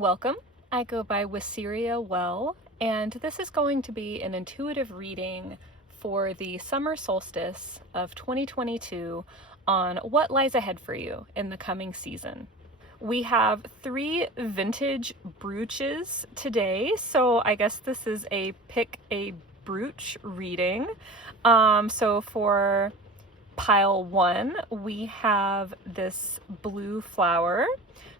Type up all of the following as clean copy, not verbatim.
Welcome. I go by Wisteria Well, and this is going to be an intuitive reading for the summer solstice of 2022 on what lies ahead for you in the coming season. We have 3 vintage brooches today, so I guess this is a pick a brooch reading. So for pile 1, we have this blue flower.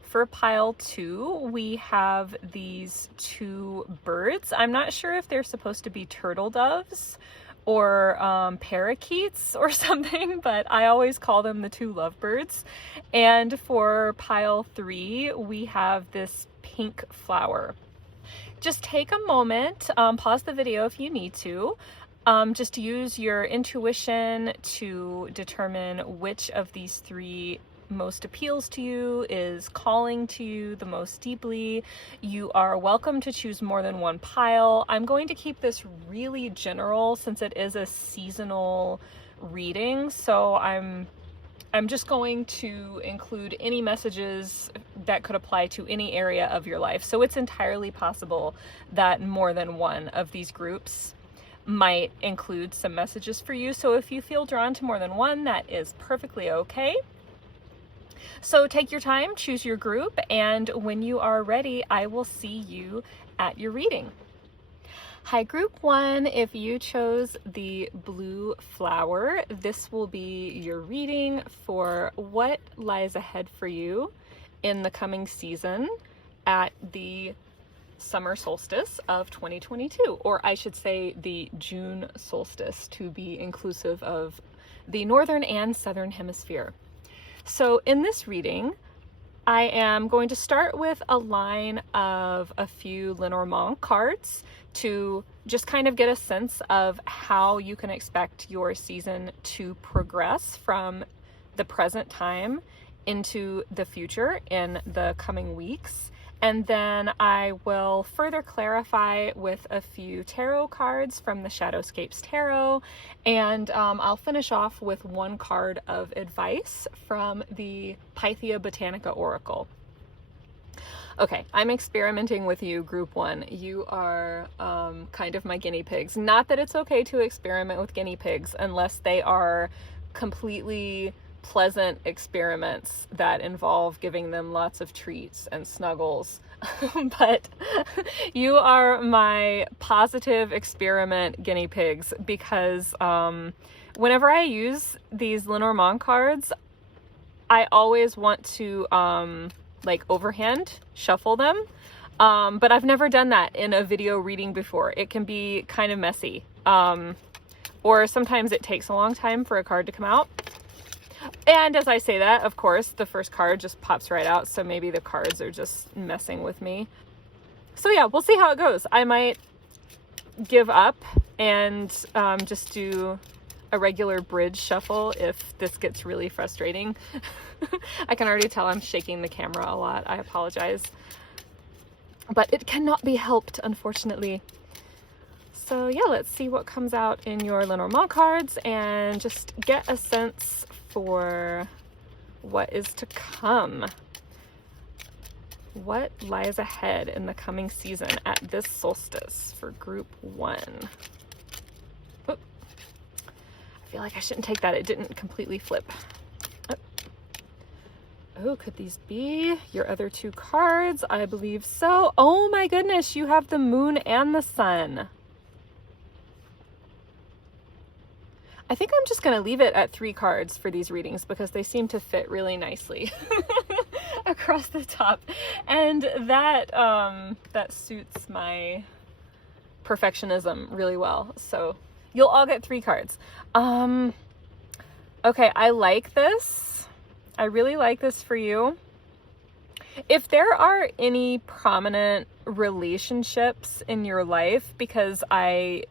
For pile 2, we have these 2 birds. I'm not sure if they're supposed to be turtle doves or parakeets or something, but I always call them the 2 lovebirds. And for pile 3, we have this pink flower. Just take a moment, pause the video if you need to. Just use your intuition to determine which of these 3 most appeals to you, is calling to you the most deeply. You are welcome to choose more than one pile. I'm going to keep this really general since it is a seasonal reading, so I'm just going to include any messages that could apply to any area of your life. So it's entirely possible that more than one of these groups might include some messages for you. So if you feel drawn to more than one, that is perfectly okay. So take your time, choose your group, and when you are ready, I will see you at your reading. Hi, group 1. If you chose the blue flower, this will be your reading for what lies ahead for you in the coming season at the summer solstice of 2022, or I should say the June solstice to be inclusive of the northern and southern hemisphere. So in this reading, I am going to start with a line of a few Lenormand cards to just kind of get a sense of how you can expect your season to progress from the present time into the future in the coming weeks. And then I will further clarify with a few tarot cards from the Shadowscapes tarot, and I'll finish off with 1 card of advice from the Pythia Botanica Oracle. Okay, I'm experimenting with you, group 1. You are kind of my guinea pigs. Not that it's okay to experiment with guinea pigs unless they are completely pleasant experiments that involve giving them lots of treats and snuggles. But you are my positive experiment guinea pigs because whenever I use these Lenormand cards, I always want to like overhand shuffle them, but I've never done that in a video reading before. It can be kind of messy, or sometimes it takes a long time for a card to come out. And as I say that, of course, the first card just pops right out, so maybe the cards are just messing with me. So yeah, we'll see how it goes. I might give up and just do a regular bridge shuffle if this gets really frustrating. I can already tell I'm shaking the camera a lot. I apologize. But it cannot be helped, unfortunately. So yeah, let's see what comes out in your Lenormand cards and just get a sense for what is to come. What lies ahead in the coming season at this solstice for group 1? Oop. I feel like I shouldn't take that. It didn't completely flip. Oh, could these be your other 2 cards? I believe so. Oh my goodness, you have the moon and the sun. I think I'm just going to leave it at 3 cards for these readings because they seem to fit really nicely across the top. And that suits my perfectionism really well. So you'll all get 3 cards. Okay, I like this. I really like this for you. If there are any prominent relationships in your life, because I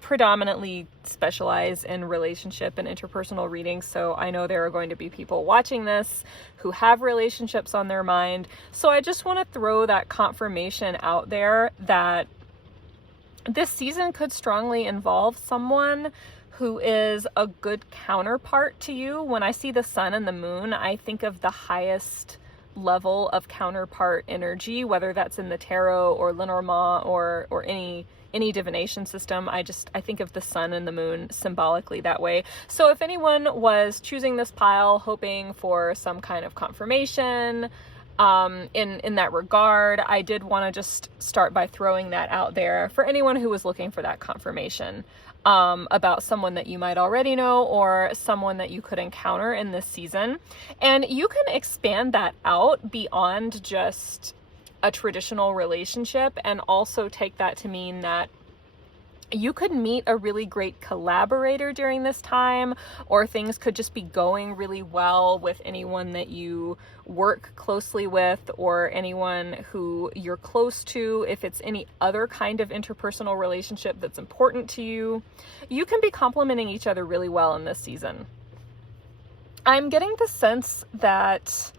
predominantly specialize in relationship and interpersonal readings, so I know there are going to be people watching this who have relationships on their mind. So I just want to throw that confirmation out there that this season could strongly involve someone who is a good counterpart to you. When I see the sun and the moon, I think of the highest level of counterpart energy, whether that's in the tarot or Lenormand or any divination system. I think of the sun and the moon symbolically that way. So if anyone was choosing this pile hoping for some kind of confirmation in that regard, I did want to just start by throwing that out there for anyone who was looking for that confirmation about someone that you might already know or someone that you could encounter in this season. And you can expand that out beyond just a traditional relationship and also take that to mean that you could meet a really great collaborator during this time, or things could just be going really well with anyone that you work closely with or anyone who you're close to. If it's any other kind of interpersonal relationship that's important to you, you can be complementing each other really well in this season. I'm getting the sense that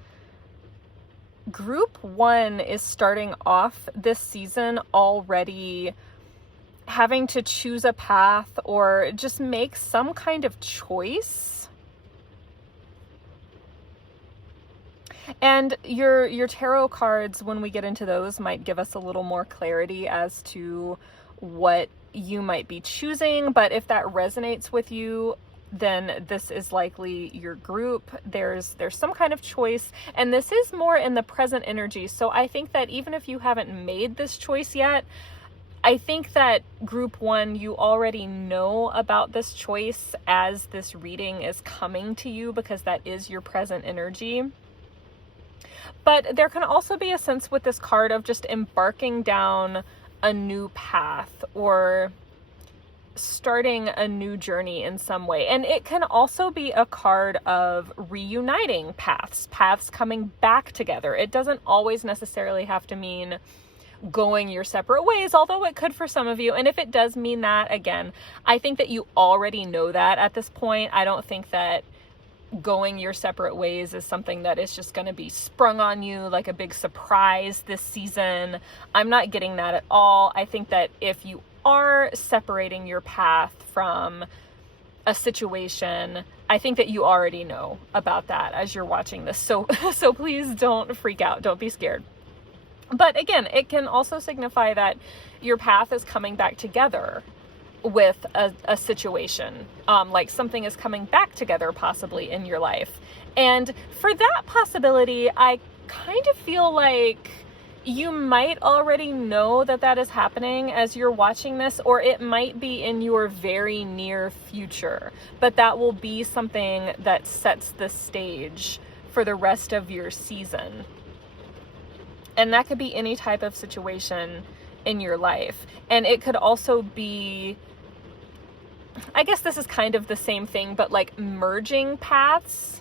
Group 1 is starting off this season already having to choose a path or just make some kind of choice. And your tarot cards, when we get into those, might give us a little more clarity as to what you might be choosing. But if that resonates with you, then this is likely your group. There's some kind of choice, and this is more in the present energy. So I think that even if you haven't made this choice yet, I think that Group 1, you already know about this choice as this reading is coming to you, because that is your present energy. But there can also be a sense with this card of just embarking down a new path or starting a new journey in some way. And it can also be a card of reuniting paths coming back together. It doesn't always necessarily have to mean going your separate ways, although it could for some of you. And if it does mean that, again, I think that you already know that at this point. I don't think that going your separate ways is something that is just going to be sprung on you like a big surprise this season. I'm not getting that at all. I think that if you are separating your path from a situation, I think that you already know about that as you're watching this. So please don't freak out. Don't be scared. But again, it can also signify that your path is coming back together with a situation, like something is coming back together possibly in your life. And for that possibility, I kind of feel like you might already know that that is happening as you're watching this, or it might be in your very near future, but that will be something that sets the stage for the rest of your season. And that could be any type of situation in your life. And it could also be, I guess this is kind of the same thing, but like merging paths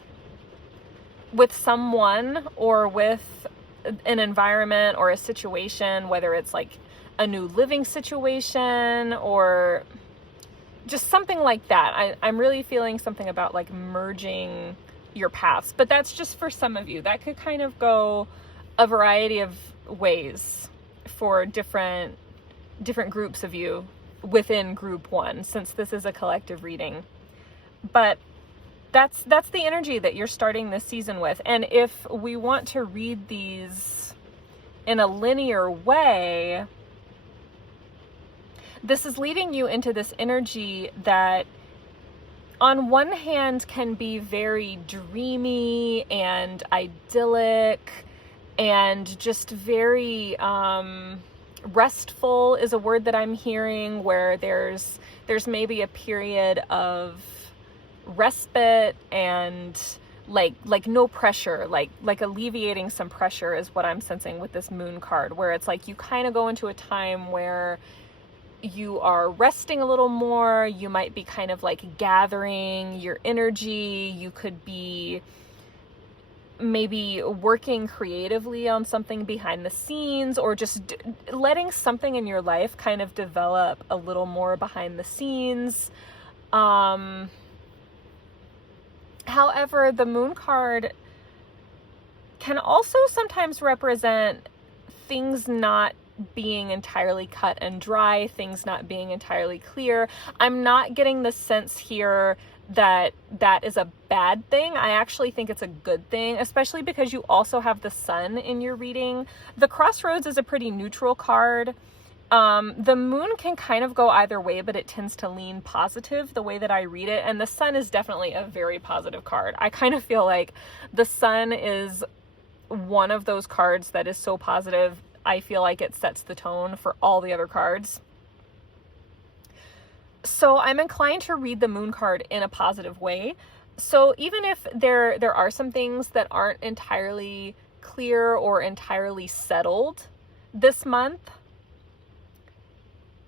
with someone or with an environment or a situation, whether it's like a new living situation or just something like that. I'm really feeling something about like merging your paths, but that's just for some of you. That could kind of go a variety of ways for different groups of you within Group 1, since this is a collective reading. But that's the energy that you're starting this season with. And if we want to read these in a linear way, this is leading you into this energy that on one hand can be very dreamy and idyllic and just very restful is a word that I'm hearing, where there's maybe a period of respite and like no pressure, like alleviating some pressure is what I'm sensing with this moon card, where it's like you kind of go into a time where you are resting a little more. You might be kind of like gathering your energy. You could be maybe working creatively on something behind the scenes, or just letting something in your life kind of develop a little more behind the scenes. However, the moon card can also sometimes represent things not being entirely cut and dry, things not being entirely clear. I'm not getting the sense here that is a bad thing. I actually think it's a good thing, especially because you also have the sun in your reading. The Crossroads is a pretty neutral card. The moon can kind of go either way, but it tends to lean positive the way that I read it. And the sun is definitely a very positive card. I kind of feel like the sun is one of those cards that is so positive. I feel like it sets the tone for all the other cards. So I'm inclined to read the moon card in a positive way. So even if there are some things that aren't entirely clear or entirely settled this month,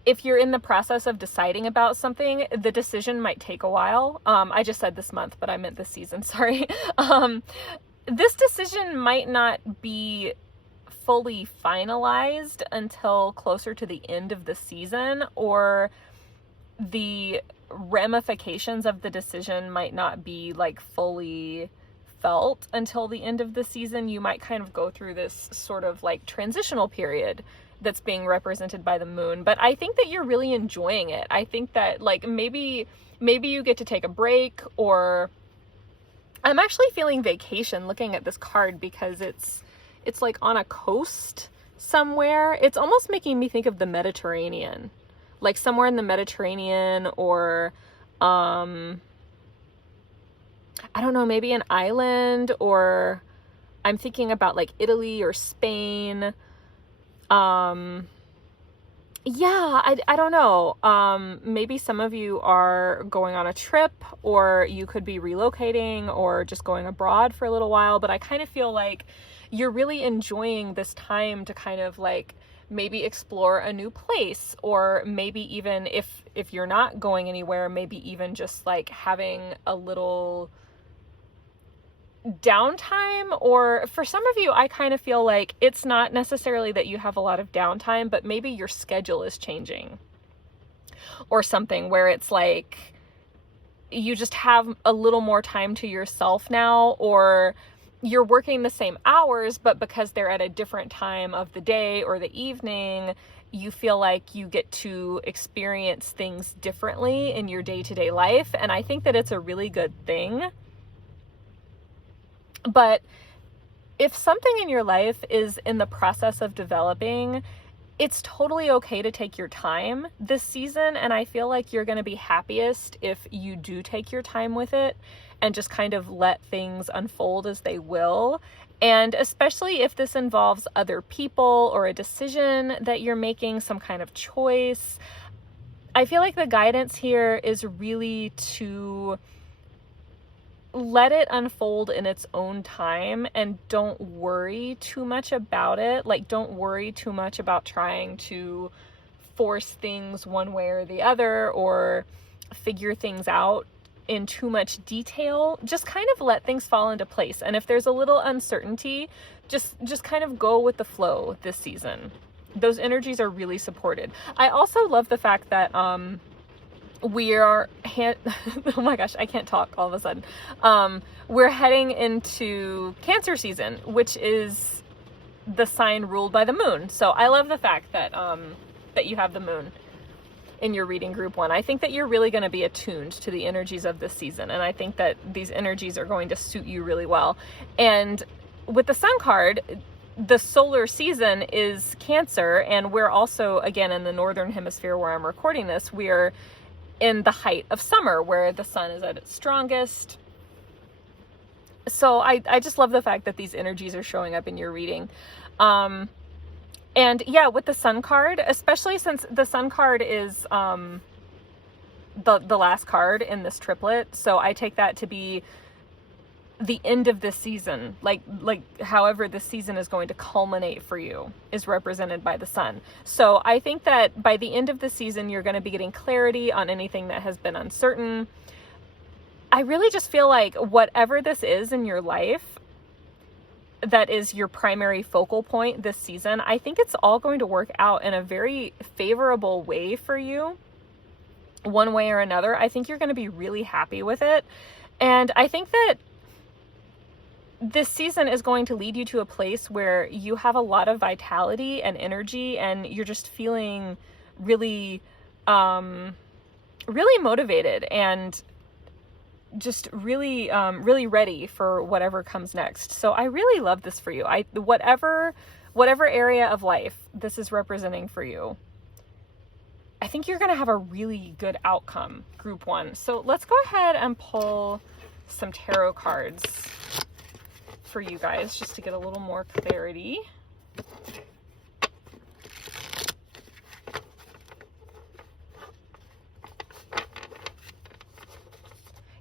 if you're in the process of deciding about something, the decision might take a while. I just said this month, but I meant this season, sorry. This decision might not be fully finalized until closer to the end of the season, or the ramifications of the decision might not be like fully felt until the end of the season. You might kind of go through this sort of like transitional period that's being represented by the moon, but I think that you're really enjoying it. I think that like maybe you get to take a break, or I'm actually feeling vacation looking at this card because it's like on a coast somewhere. It's almost making me think of the Mediterranean, like somewhere in the Mediterranean, or I don't know, maybe an island, or I'm thinking about like Italy or Spain. Yeah, I don't know. Maybe some of you are going on a trip, or you could be relocating or just going abroad for a little while, but I kind of feel like you're really enjoying this time to kind of like maybe explore a new place, or maybe even if you're not going anywhere, maybe even just like having a little downtime. Or for some of you, I kind of feel like it's not necessarily that you have a lot of downtime, but maybe your schedule is changing or something, where it's like you just have a little more time to yourself now, or you're working the same hours, but because they're at a different time of the day or the evening, you feel like you get to experience things differently in your day-to-day life. And I think that it's a really good thing. But if something in your life is in the process of developing, it's totally okay to take your time this season. And I feel like you're going to be happiest if you do take your time with it and just kind of let things unfold as they will. And especially if this involves other people or a decision that you're making, some kind of choice, I feel like the guidance here is really to let it unfold in its own time, and don't worry too much about it. Like, don't worry too much about trying to force things one way or the other, or figure things out in too much detail. Just kind of let things fall into place. And if there's a little uncertainty, just kind of go with the flow this season. Those energies are really supported. I also love the fact that we are oh my gosh, I can't talk all of a sudden. We're heading into Cancer season, which is the sign ruled by the moon. So I love the fact that that you have the moon in your reading group 1. I think that you're really going to be attuned to the energies of this season, and I think that these energies are going to suit you really well. And with the sun card, the solar season is Cancer, and we're also, again, in the northern hemisphere where I'm recording this, we're in the height of summer, where the sun is at its strongest. So I just love the fact that these energies are showing up in your reading. And yeah, with the sun card, especially since the sun card is the last card in this triplet, so I take that to be the end of this season, like however this season is going to culminate for you is represented by the sun. So I think that by the end of the season, you're going to be getting clarity on anything that has been uncertain. I really just feel like whatever this is in your life that is your primary focal point this season, I think it's all going to work out in a very favorable way for you, one way or another. I think you're going to be really happy with it. And I think that this season is going to lead you to a place where you have a lot of vitality and energy, and you're just feeling really, really motivated and just really, really ready for whatever comes next. So I really love this for you. Whatever area of life this is representing for you, I think you're going to have a really good outcome, group 1. So let's go ahead and pull some tarot cards for you guys just to get a little more clarity.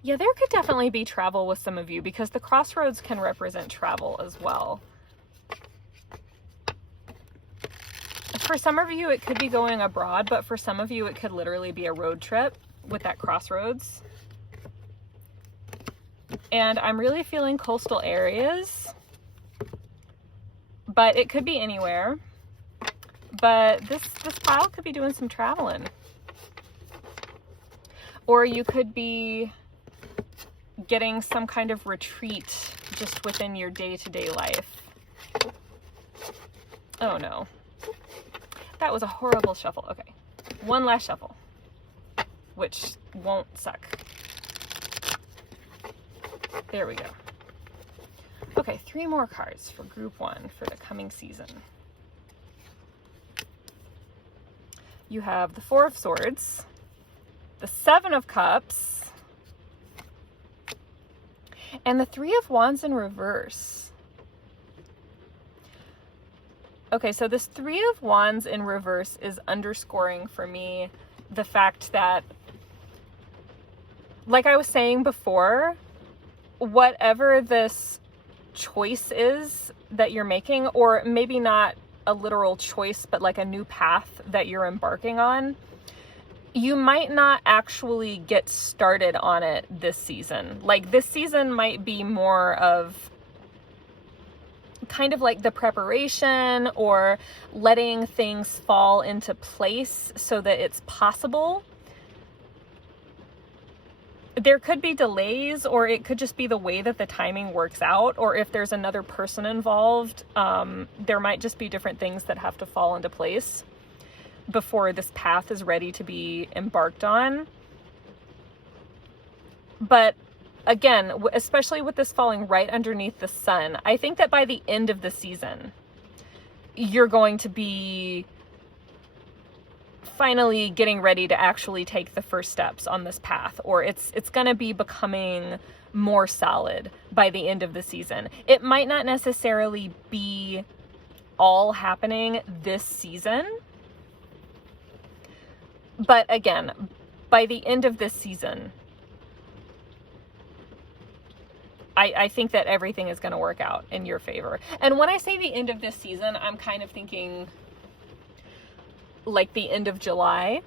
Yeah, there could definitely be travel with some of you because the crossroads can represent travel as well. For some of you, it could be going abroad, but for some of you, it could literally be a road trip with that crossroads. And I'm really feeling coastal areas, but it could be anywhere. But this pile could be doing some traveling. Or you could be getting some kind of retreat just within your day-to-day life. Oh no. That was a horrible shuffle. Okay. One last shuffle, which won't suck. There we go. Okay, 3 more cards for group 1 for the coming season. You have the 4 of Swords, the 7 of Cups, and the 3 of Wands in reverse. Okay, so this 3 of Wands in reverse is underscoring for me the fact that, like I was saying before, whatever this choice is that you're making, or maybe not a literal choice, but like a new path that you're embarking on, you might not actually get started on it this season. Like this season might be more of kind of like the preparation or letting things fall into place so that it's possible. There could be delays, or it could just be the way that the timing works out, or if there's another person involved, there might just be different things that have to fall into place before this path is ready to be embarked on. But again, especially with this falling right underneath the sun, I think that by the end of the season, you're going to be finally getting ready to actually take the first steps on this path, or it's going to be becoming more solid by the end of the season. It might not necessarily be all happening this season, but again, by the end of this season, I think that everything is going to work out in your favor. And when I say the end of this season, I'm kind of thinking like the end of July.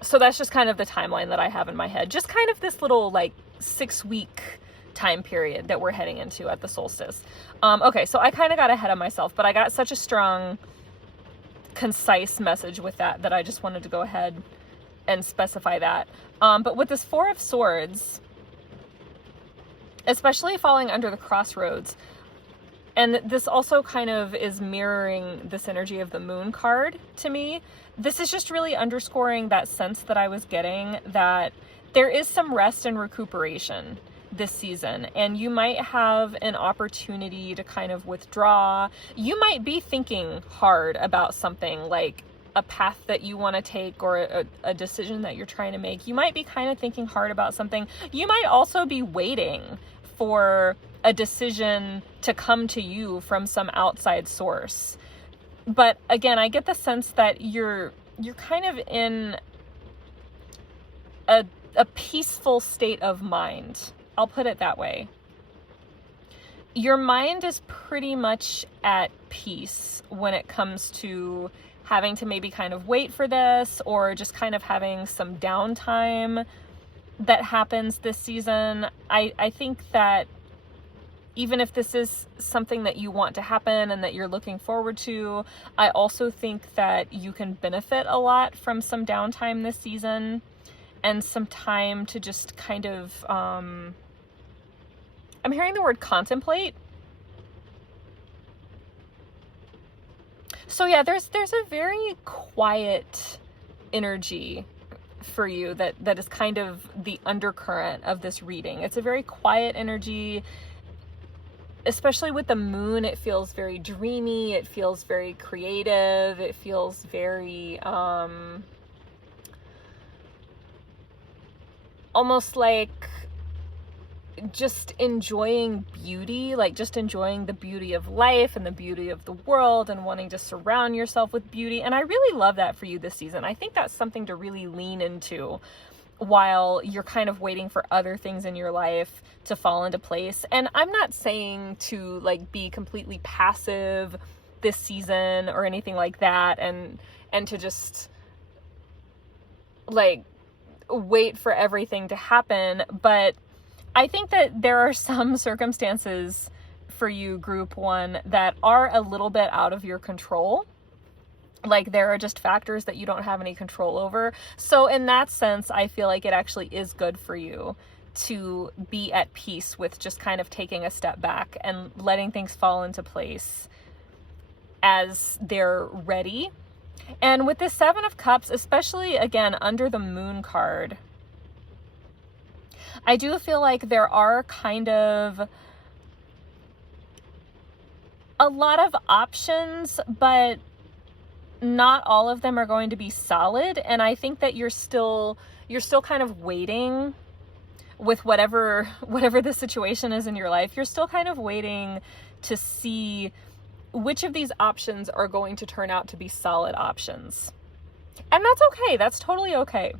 So that's just kind of the timeline that I have in my head. Just kind of this little like 6-week time period that we're heading into at the solstice. Okay, so I kind of got ahead of myself, but I got such a strong, concise message with that I just wanted to go ahead and specify that. But with this 4 of Swords, especially falling under the crossroads, and this also kind of is mirroring this energy of the Moon card to me. This is just really underscoring that sense that I was getting that there is some rest and recuperation this season, and you might have an opportunity to kind of withdraw. You might be thinking hard about something like a path that you want to take, or a decision that you're trying to make. You might be kind of thinking hard about something. You might also be waiting for a decision to come to you from some outside source. But again, I get the sense that you're kind of in a peaceful state of mind. I'll put it that way. Your mind is pretty much at peace when it comes to having to maybe kind of wait for this, or just kind of having some downtime that happens this season. I think that even if this is something that you want to happen and that you're looking forward to, I also think that you can benefit a lot from some downtime this season and some time to just kind of, I'm hearing the word contemplate. So yeah, there's a very quiet energy for you that is kind of the undercurrent of this reading. It's a very quiet energy, especially with the moon. It feels very dreamy, it feels very creative, it feels very almost like just enjoying beauty, like just enjoying the beauty of life and the beauty of the world and wanting to surround yourself with beauty. And I really love that for you this season. I think that's something to really lean into while you're kind of waiting for other things in your life to fall into place. And I'm not saying to like be completely passive this season or anything like that, and to just like wait for everything to happen. But I think that there are some circumstances for you, group one, that are a little bit out of your control. Like there are just factors that you don't have any control over. So in that sense, I feel like it actually is good for you to be at peace with just kind of taking a step back and letting things fall into place as they're ready. And with this Seven of Cups, especially again under the Moon card, I do feel like there are kind of a lot of options, but not all of them are going to be solid. And I think that you're still kind of waiting with whatever the situation is in your life. You're still kind of waiting to see which of these options are going to turn out to be solid options. And that's okay. That's totally okay.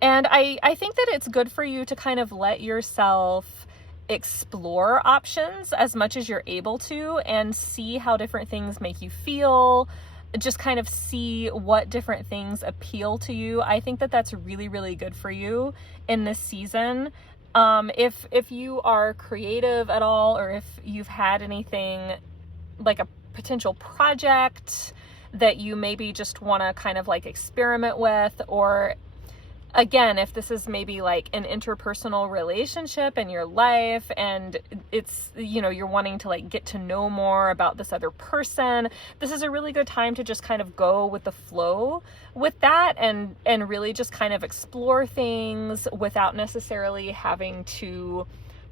And I think that it's good for you to kind of let yourself explore options as much as you're able to and see how different things make you feel. Just kind of see what different things appeal to you. I think that that's really, really good for you in this season. If you are creative at all, or if you've had anything like a potential project that you maybe just want to kind of like experiment with, or again, if this is maybe like an interpersonal relationship in your life and it's, you know, you're wanting to like get to know more about this other person, this is a really good time to just kind of go with the flow with that and really just kind of explore things without necessarily having to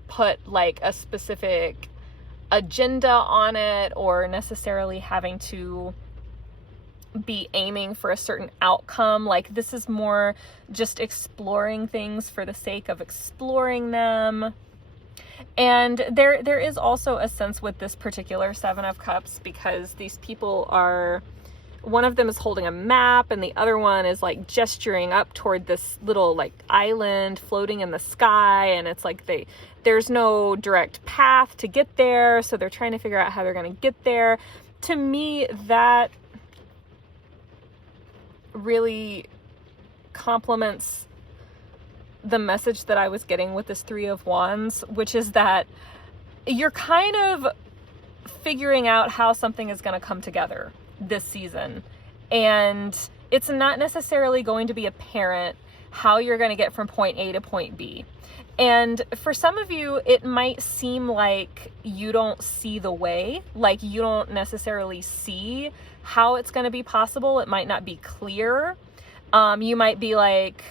put like a specific agenda on it, or necessarily having to be aiming for a certain outcome. Like this is more just exploring things for the sake of exploring them. And there is also a sense with this particular Seven of Cups, because these people are, one of them is holding a map and the other one is like gesturing up toward this little like island floating in the sky, and it's like there's no direct path to get there, so they're trying to figure out how they're going to get there. To me, that really complements the message that I was getting with this Three of Wands, which is that you're kind of figuring out how something is going to come together this season, and it's not necessarily going to be apparent how you're going to get from point A to point B. And for some of you, it might seem like you don't see the way, like you don't necessarily see how it's going to be possible. It might not be clear. You might be like,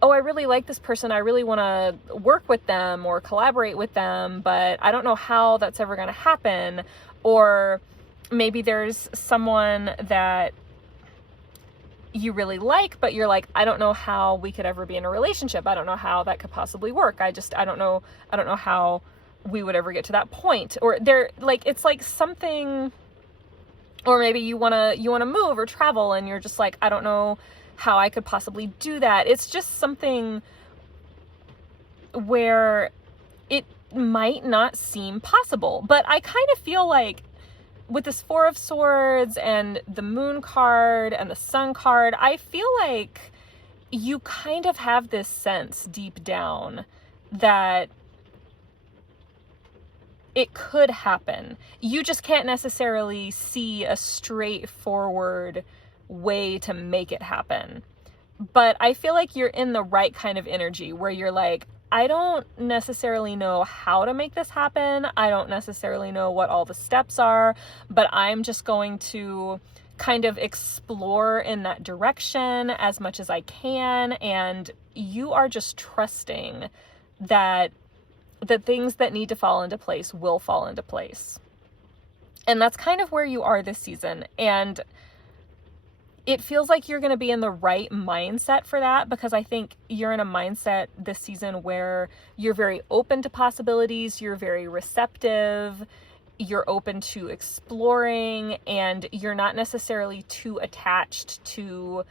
oh, I really like this person, I really want to work with them or collaborate with them, but I don't know how that's ever going to happen. Or maybe there's someone that you really like, but you're like, I don't know how we could ever be in a relationship. I don't know how that could possibly work. I don't know how we would ever get to that point. Or it's like something, or maybe you want to move or travel and you're just like, I don't know how I could possibly do that. It's just something where it might not seem possible. But I kind of feel like with this Four of Swords and the Moon card and the Sun card, I feel like you kind of have this sense deep down that it could happen. You just can't necessarily see a straightforward way to make it happen. But I feel like you're in the right kind of energy where you're like, I don't necessarily know how to make this happen. I don't necessarily know what all the steps are, but I'm just going to kind of explore in that direction as much as I can, and you are just trusting that the things that need to fall into place will fall into place. And that's kind of where you are this season. And it feels like you're going to be in the right mindset for that, because I think you're in a mindset this season where you're very open to possibilities, you're very receptive, you're open to exploring, and you're not necessarily too attached to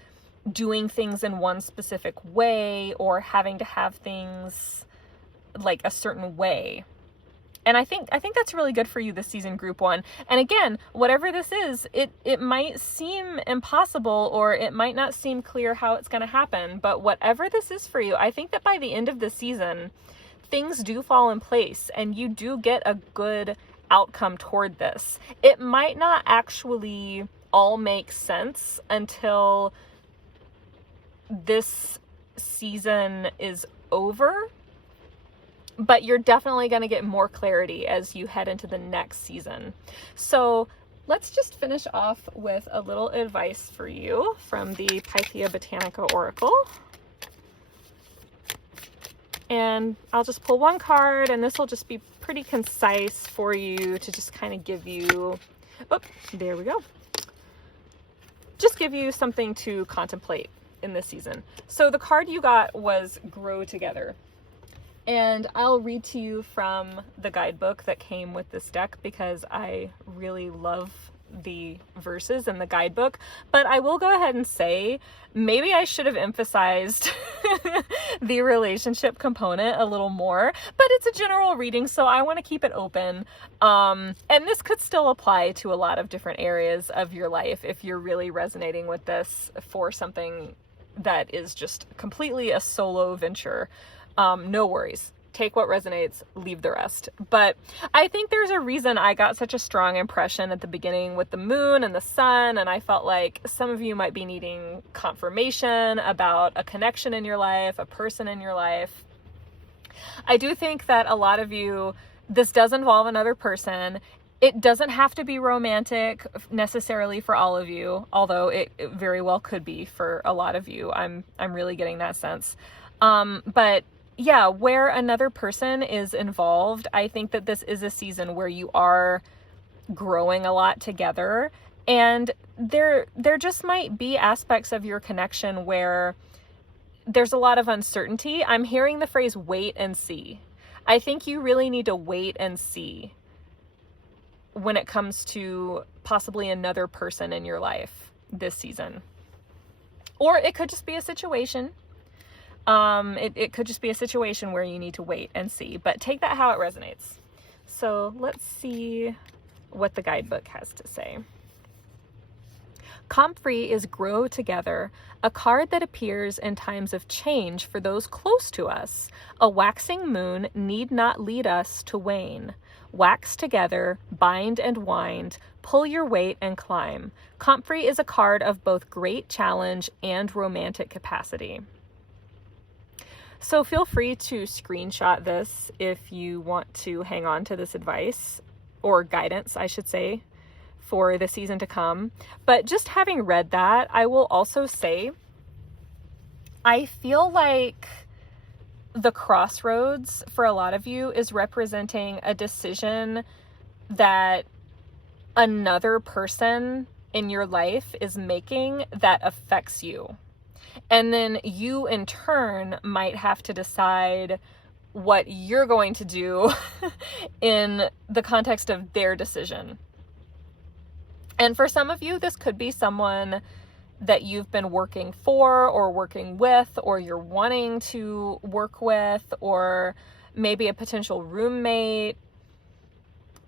doing things in one specific way or having to have things like a certain way. And I think that's really good for you this season, Group 1. And again, whatever this is, it might seem impossible, or it might not seem clear how it's going to happen. But whatever this is for you, I think that by the end of the season, things do fall in place and you do get a good outcome toward this. It might not actually all make sense until this season is over, but you're definitely going to get more clarity as you head into the next season. So let's just finish off with a little advice for you from the Pythia Botanica Oracle. And I'll just pull one card, and this will just be pretty concise for you to just kind of give you, oh, there we go. Just give you something to contemplate in this season. So the card you got was Grow Together. And I'll read to you from the guidebook that came with this deck, because I really love the verses in the guidebook. But I will go ahead and say, maybe I should have emphasized the relationship component a little more, but it's a general reading, so I want to keep it open. And this could still apply to a lot of different areas of your life if you're really resonating with this for something that is just completely a solo venture. No worries. Take what resonates, leave the rest. But I think there's a reason I got such a strong impression at the beginning with the moon and the sun, and I felt like some of you might be needing confirmation about a connection in your life, a person in your life. I do think that a lot of you, this does involve another person. It doesn't have to be romantic necessarily for all of you, although it very well could be for a lot of you. I'm really getting that sense. But yeah, where another person is involved, I think that this is a season where you are growing a lot together, and there just might be aspects of your connection where there's a lot of uncertainty. I'm hearing the phrase wait and see. I think you really need to wait and see when it comes to possibly another person in your life this season. Or it could just be a situation. It could just be a situation where you need to wait and see, but take that how it resonates. So let's see what the guidebook has to say. Comfrey is Grow Together, a card that appears in times of change for those close to us. A waxing moon need not lead us to wane. Wax together, bind and wind, pull your weight and climb. Comfrey is a card of both great challenge and romantic capacity. So feel free to screenshot this if you want to hang on to this advice, or guidance, I should say, for the season to come. But just having read that, I will also say, I feel like the crossroads for a lot of you is representing a decision that another person in your life is making that affects you. And then you, in turn, might have to decide what you're going to do in the context of their decision. And for some of you, this could be someone that you've been working for or working with, or you're wanting to work with, or maybe a potential roommate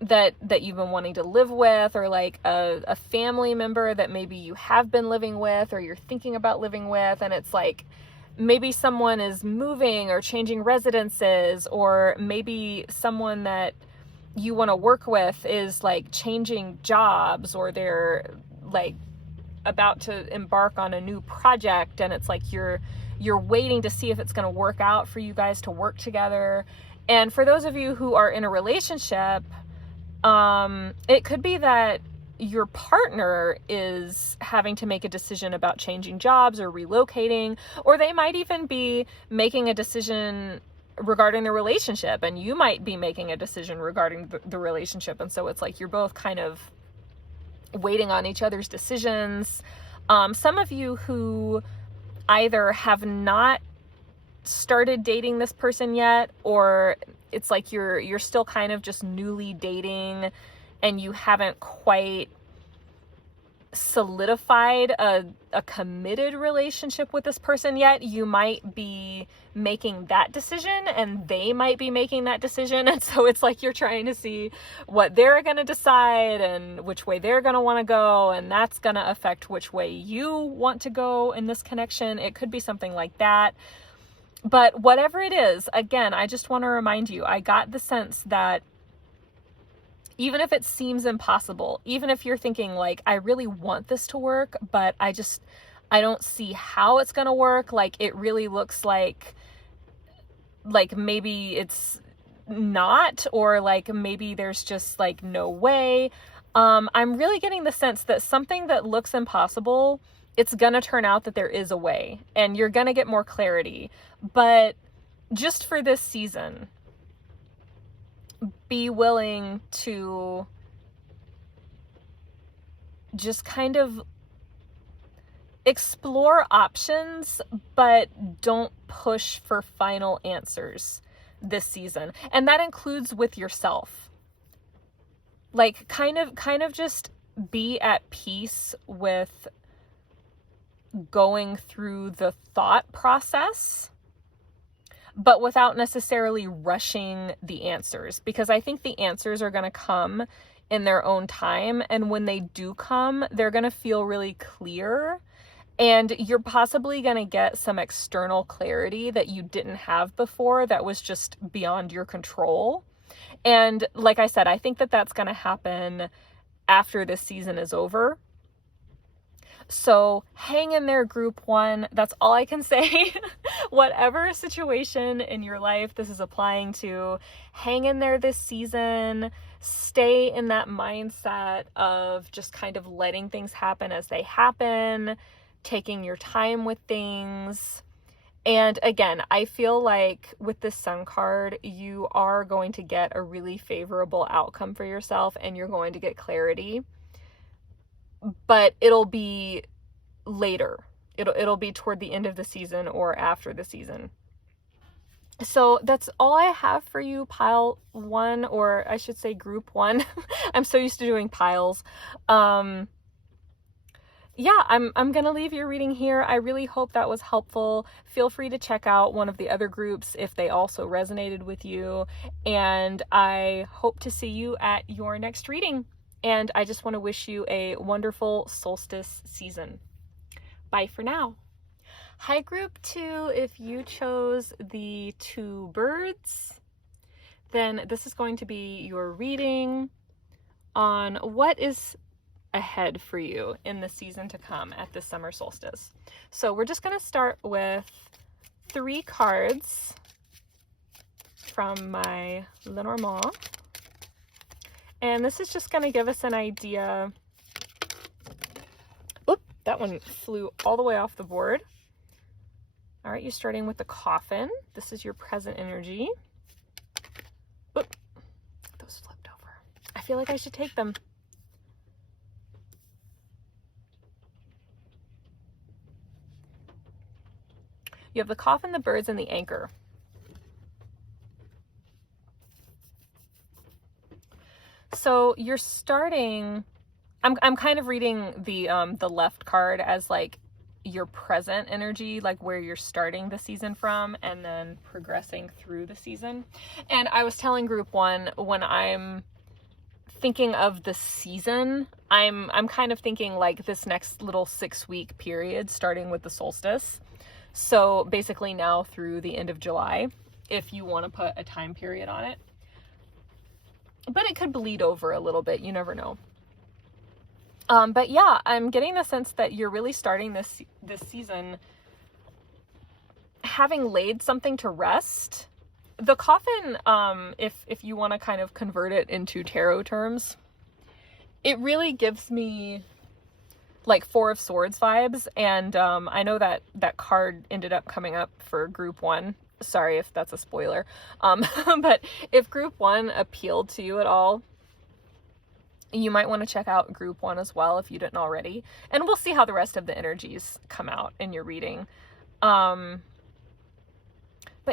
that you've been wanting to live with, or like a family member that maybe you have been living with or you're thinking about living with, and it's like maybe someone is moving or changing residences, or maybe someone that you want to work with is like changing jobs, or they're like about to embark on a new project, and it's like you're waiting to see if it's going to work out for you guys to work together. And for those of you who are in a relationship, it could be that your partner is having to make a decision about changing jobs or relocating, or they might even be making a decision regarding the relationship, and you might be making a decision regarding the relationship. And so it's like you're both kind of waiting on each other's decisions. Some of you who either have not started dating this person yet, or it's like you're still kind of just newly dating and you haven't quite solidified a committed relationship with this person yet. You might be making that decision and they might be making that decision. And so it's like you're trying to see what they're going to decide and which way they're going to want to go. And that's going to affect which way you want to go in this connection. It could be something like that. But whatever it is, again, I just want to remind you, I got the sense that even if it seems impossible, even if you're thinking like, I really want this to work, but I don't see how it's going to work. Like, it really looks like maybe it's not, or like maybe there's just like no way. I'm really getting the sense that something that looks impossible, it's going to turn out that there is a way and you're going to get more clarity. But just for this season, be willing to just kind of explore options, but don't push for final answers this season. And that includes with yourself. Like kind of just be at peace with going through the thought process, but without necessarily rushing the answers, because I think the answers are going to come in their own time. And when they do come, they're going to feel really clear, and you're possibly going to get some external clarity that you didn't have before that was just beyond your control. And like I said, I think that that's going to happen after this season is over. So hang in there, group one. That's all I can say. Whatever situation in your life this is applying to, hang in there this season. Stay in that mindset of just kind of letting things happen as they happen, taking your time with things. And again, I feel like with this Sun card, you are going to get a really favorable outcome for yourself and you're going to get clarity. But it'll be later. It'll be toward the end of the season or after the season. So that's all I have for you, pile one, or I should say group one. I'm so used to doing piles. Yeah, I'm going to leave your reading here. I really hope that was helpful. Feel free to check out one of the other groups if they also resonated with you. And I hope to see you at your next reading. And I just want to wish you a wonderful solstice season. Bye for now. Hi, group two. If you chose the two birds, then this is going to be your reading on what is ahead for you in the season to come at the summer solstice. So we're just going to start with 3 cards from my Lenormand. And this is just going to give us an idea. Oop, that one flew all the way off the board. All right, you're starting with the coffin. This is your present energy. Oop, those flipped over. I feel like I should take them. You have the coffin, the birds, and the anchor. So you're starting, I'm kind of reading the left card as like your present energy, like where you're starting the season from and then progressing through the season. And I was telling group one, when I'm thinking of the season, I'm kind of thinking like this next little 6-week period starting with the solstice. So basically now through the end of July, if you want to put a time period on it. But it could bleed over a little bit. You never know. But yeah, I'm getting the sense that you're really starting this season having laid something to rest. The coffin, if you want to kind of convert it into tarot terms, it really gives me like Four of Swords vibes, and I know that that card ended up coming up for group 1. Sorry if that's a spoiler. But if group 1 appealed to you at all, you might want to check out group 1 as well if you didn't already. And we'll see how the rest of the energies come out in your reading. But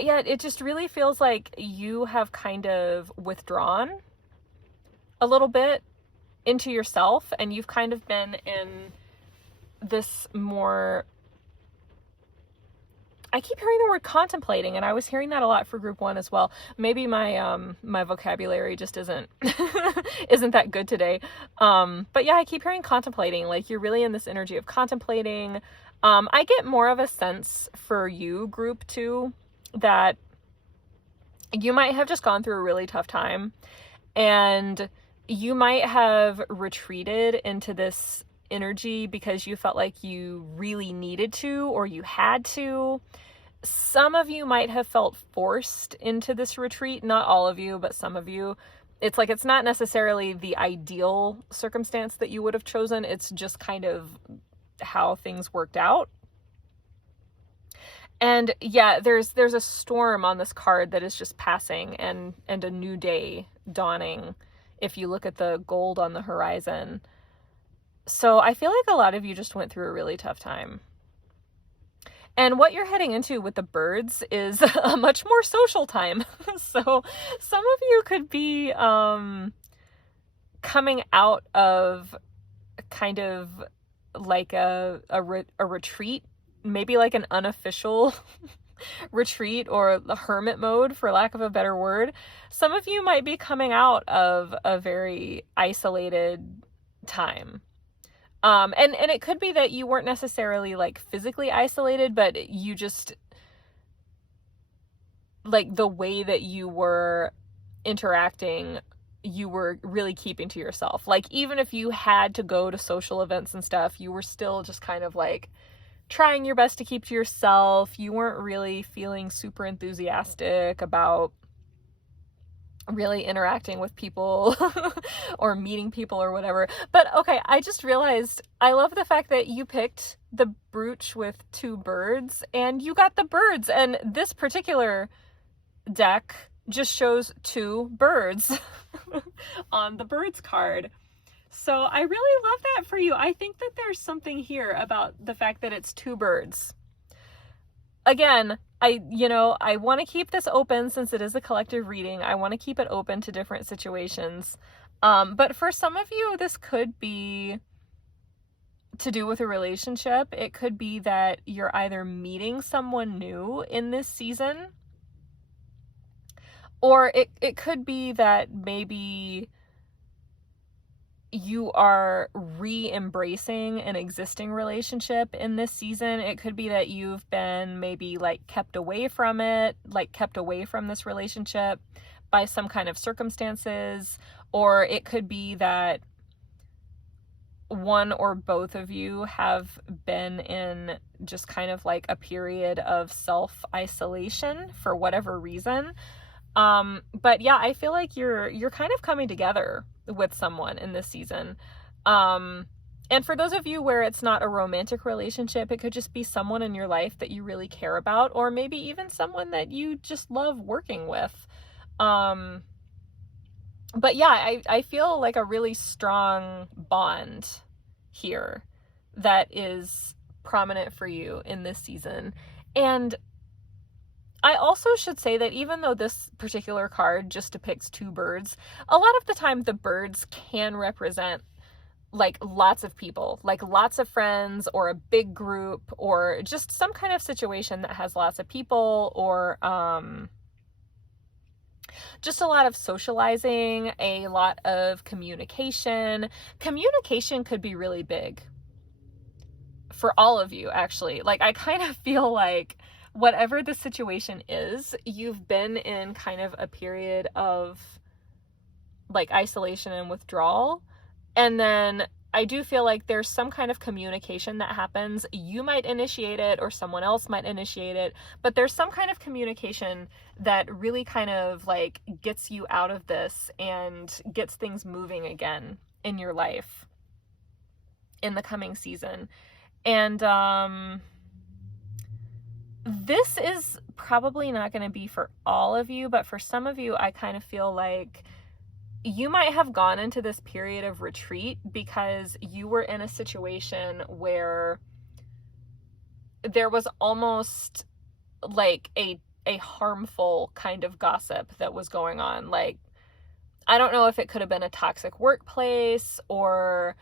yeah, it just really feels like you have kind of withdrawn a little bit into yourself, and you've kind of been in this more, I keep hearing the word contemplating, and I was hearing that a lot for group 1 as well. Maybe my my vocabulary just isn't isn't that good today. But yeah, I keep hearing contemplating, like you're really in this energy of contemplating. I get more of a sense for you, group 2, that you might have just gone through a really tough time, and you might have retreated into this energy because you felt like you really needed to, or you had to. Some of you might have felt forced into this retreat. Not all of you, but some of you. It's like, it's not necessarily the ideal circumstance that you would have chosen. It's just kind of how things worked out. And yeah, there's a storm on this card that is just passing, and a new day dawning if you look at the gold on the horizon. So I feel like a lot of you just went through a really tough time. And what you're heading into with the birds is a much more social time. So some of you could be coming out of kind of like a retreat, maybe like an unofficial retreat, or the hermit mode, for lack of a better word. Some of you might be coming out of a very isolated time. And it could be that you weren't necessarily like physically isolated, but you just, like, the way that you were interacting, you were really keeping to yourself. Like, even if you had to go to social events and stuff, you were still just kind of like trying your best to keep to yourself. You weren't really feeling super enthusiastic about really interacting with people or meeting people or whatever. But okay, I just realized I love the fact that you picked the brooch with 2 birds, and you got the birds, and this particular deck just shows 2 birds on the birds card. So I really love that for you. I think that there's something here about the fact that it's 2 birds. Again, I want to keep this open since it is a collective reading. I want to keep it open to different situations. But for some of you, this could be to do with a relationship. It could be that you're either meeting someone new in this season, or it could be that maybe you are re-embracing an existing relationship in this season. It could be that you've been maybe like kept away from it, like kept away from this relationship by some kind of circumstances, or it could be that one or both of you have been in just kind of like a period of self-isolation for whatever reason. But yeah, I feel like you're kind of coming together with someone in this season. And for those of you where it's not a romantic relationship, it could just be someone in your life that you really care about, or maybe even someone that you just love working with. But yeah, I feel like a really strong bond here that is prominent for you in this season. And I also should say that even though this particular card just depicts 2 birds, a lot of the time the birds can represent like lots of people, like lots of friends, or a big group, or just some kind of situation that has lots of people, or just a lot of socializing, a lot of communication. Communication could be really big for all of you, actually. Like, I kind of feel like whatever the situation is, you've been in kind of a period of like isolation and withdrawal. And then I do feel like there's some kind of communication that happens. You might initiate it or someone else might initiate it, but there's some kind of communication that really kind of like gets you out of this and gets things moving again in your life in the coming season. And this is probably not going to be for all of you, but for some of you, I kind of feel like you might have gone into this period of retreat because you were in a situation where there was almost like a harmful kind of gossip that was going on. Like, I don't know if it could have been a toxic workplace or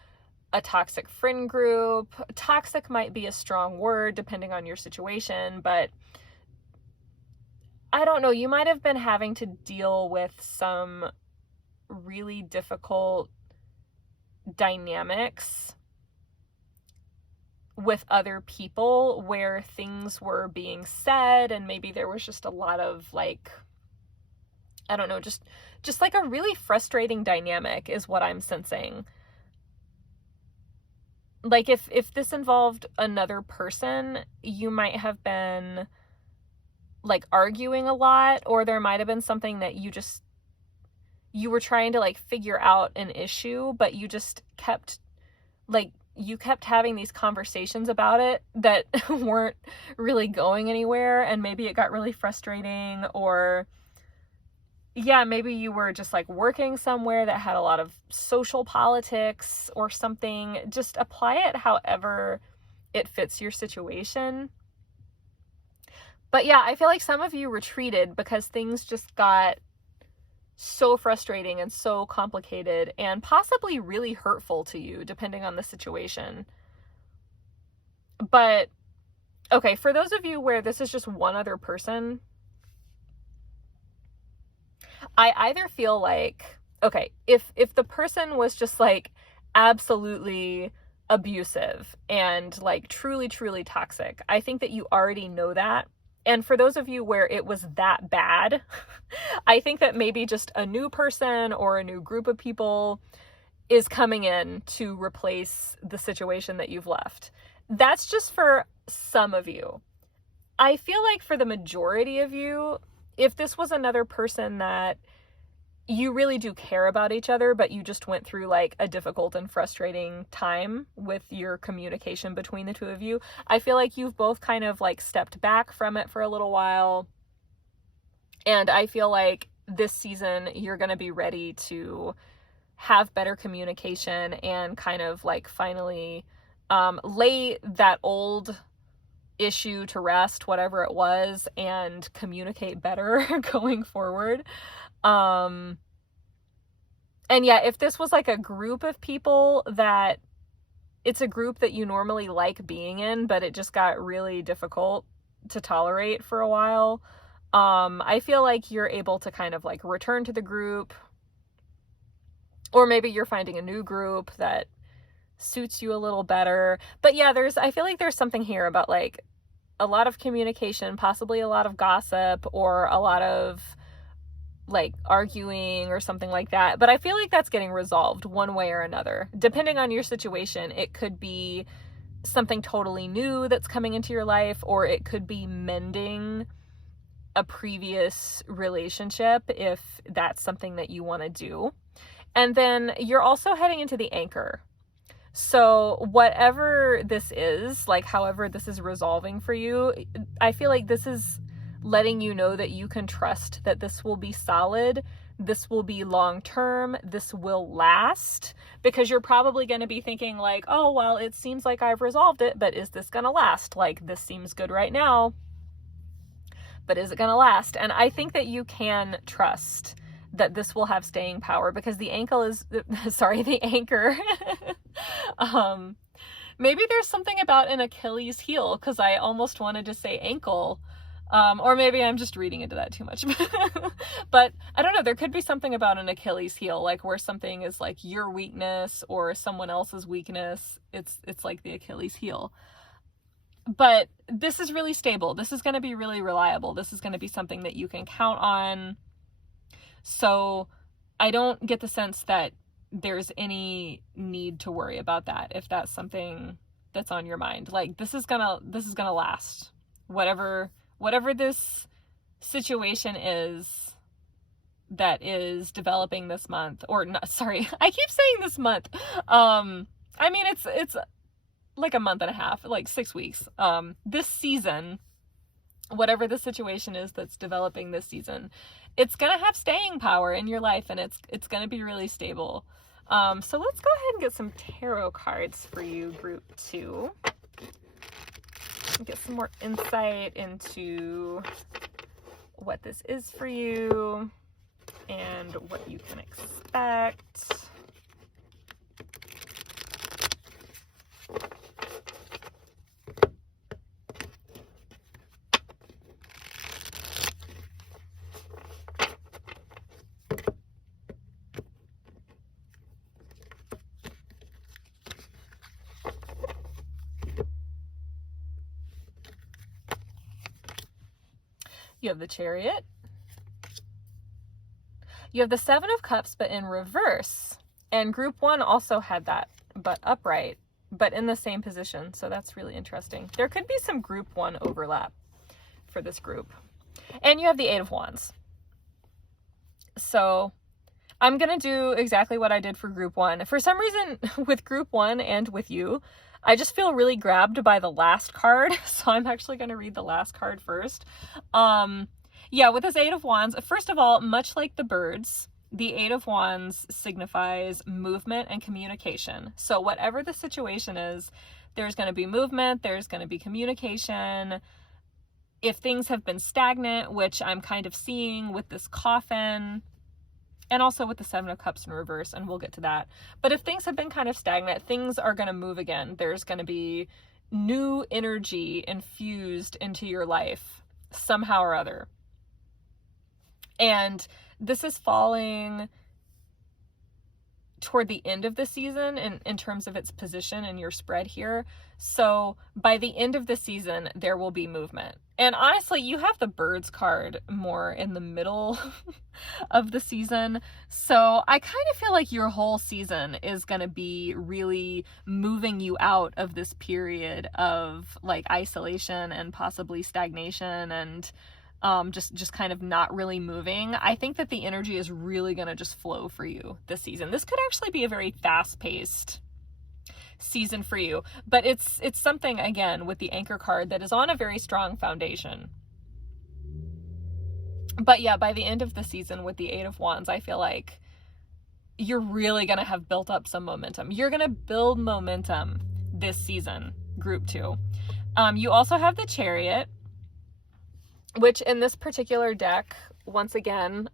a toxic friend group. Toxic might be a strong word depending on your situation, but I don't know. You might have been having to deal with some really difficult dynamics with other people where things were being said and maybe there was just a lot of like, I don't know, just like a really frustrating dynamic is what I'm sensing. Like if this involved another person, you might have been like arguing a lot, or there might have been something that you were trying to like figure out an issue, but you just kept having these conversations about it that weren't really going anywhere, and maybe it got really frustrating, or yeah, maybe you were just like working somewhere that had a lot of social politics or something. Just apply it however it fits your situation. But yeah, I feel like some of you retreated because things just got so frustrating and so complicated and possibly really hurtful to you, depending on the situation. But, okay, for those of you where this is just one other person, I either feel like, okay, if the person was just like absolutely abusive and like truly, truly toxic, I think that you already know that. And for those of you where it was that bad, I think that maybe just a new person or a new group of people is coming in to replace the situation that you've left. That's just for some of you. I feel like for the majority of you, if this was another person that you really do care about each other, but you just went through like a difficult and frustrating time with your communication between the two of you, I feel like you've both kind of like stepped back from it for a little while. And I feel like this season you're going to be ready to have better communication and kind of like finally lay that old issue to rest, whatever it was, and communicate better going forward. And yeah, if this was like a group of people that it's a group that you normally like being in, but it just got really difficult to tolerate for a while, I feel like you're able to kind of like return to the group, or maybe you're finding a new group that suits you a little better. But yeah, I feel like there's something here about like a lot of communication, possibly a lot of gossip, or a lot of like arguing or something like that. But I feel like that's getting resolved one way or another. Depending on your situation, it could be something totally new that's coming into your life, or it could be mending a previous relationship if that's something that you want to do. And then you're also heading into the anchor. So whatever this is, like however this is resolving for you, I feel like this is letting you know that you can trust that this will be solid, this will be long-term, this will last, because you're probably going to be thinking like, oh, well, it seems like I've resolved it, but is this going to last? Like, this seems good right now, but is it going to last? And I think that you can trust that this will have staying power, because the anchor maybe there's something about an Achilles heel, because I almost wanted to say ankle. Or maybe I'm just reading into that too much. But I don't know, there could be something about an Achilles heel, like where something is like your weakness or someone else's weakness. It's like the Achilles heel. But this is really stable. This is going to be really reliable. This is going to be something that you can count on. So I don't get the sense that there's any need to worry about that, if that's something that's on your mind. Like, this is gonna last. Whatever this situation is that is developing this month, or not, sorry, I keep saying this month. I mean, it's like a month and a half, like 6 weeks. This season, whatever the situation is that's developing this season, it's gonna have staying power in your life, and it's gonna be really stable. So let's go ahead and get some tarot cards for you, group 2. Get some more insight into what this is for you and what you can expect. You have the Chariot. You have the Seven of Cups, but in reverse. And group 1 also had that, but upright, but in the same position. So that's really interesting. There could be some group 1 overlap for this group. And you have the Eight of Wands. So I'm going to do exactly what I did for group 1. For some reason, with group 1 and with you, I just feel really grabbed by the last card, so I'm actually going to read the last card first. Yeah, with this Eight of Wands, first of all, much like the birds, the Eight of Wands signifies movement and communication. So whatever the situation is, there's going to be movement, there's going to be communication. If things have been stagnant, which I'm kind of seeing with this coffin, and also with the Seven of Cups in reverse, and we'll get to that. But if things have been kind of stagnant, things are going to move again. There's going to be new energy infused into your life somehow or other. And this is falling toward the end of the season in terms of its position in your spread here. So by the end of the season, there will be movement. And honestly, you have the birds card more in the middle of the season. So I kind of feel like your whole season is going to be really moving you out of this period of like isolation and possibly stagnation and just kind of not really moving. I think that the energy is really going to just flow for you this season. This could actually be a very fast-paced season for you, but it's something, again, with the Anchor card that is on a very strong foundation. But yeah, by the end of the season with the Eight of Wands, I feel like you're really going to have built up some momentum. You're going to build momentum this season, group 2. You also have the Chariot, which in this particular deck, once again,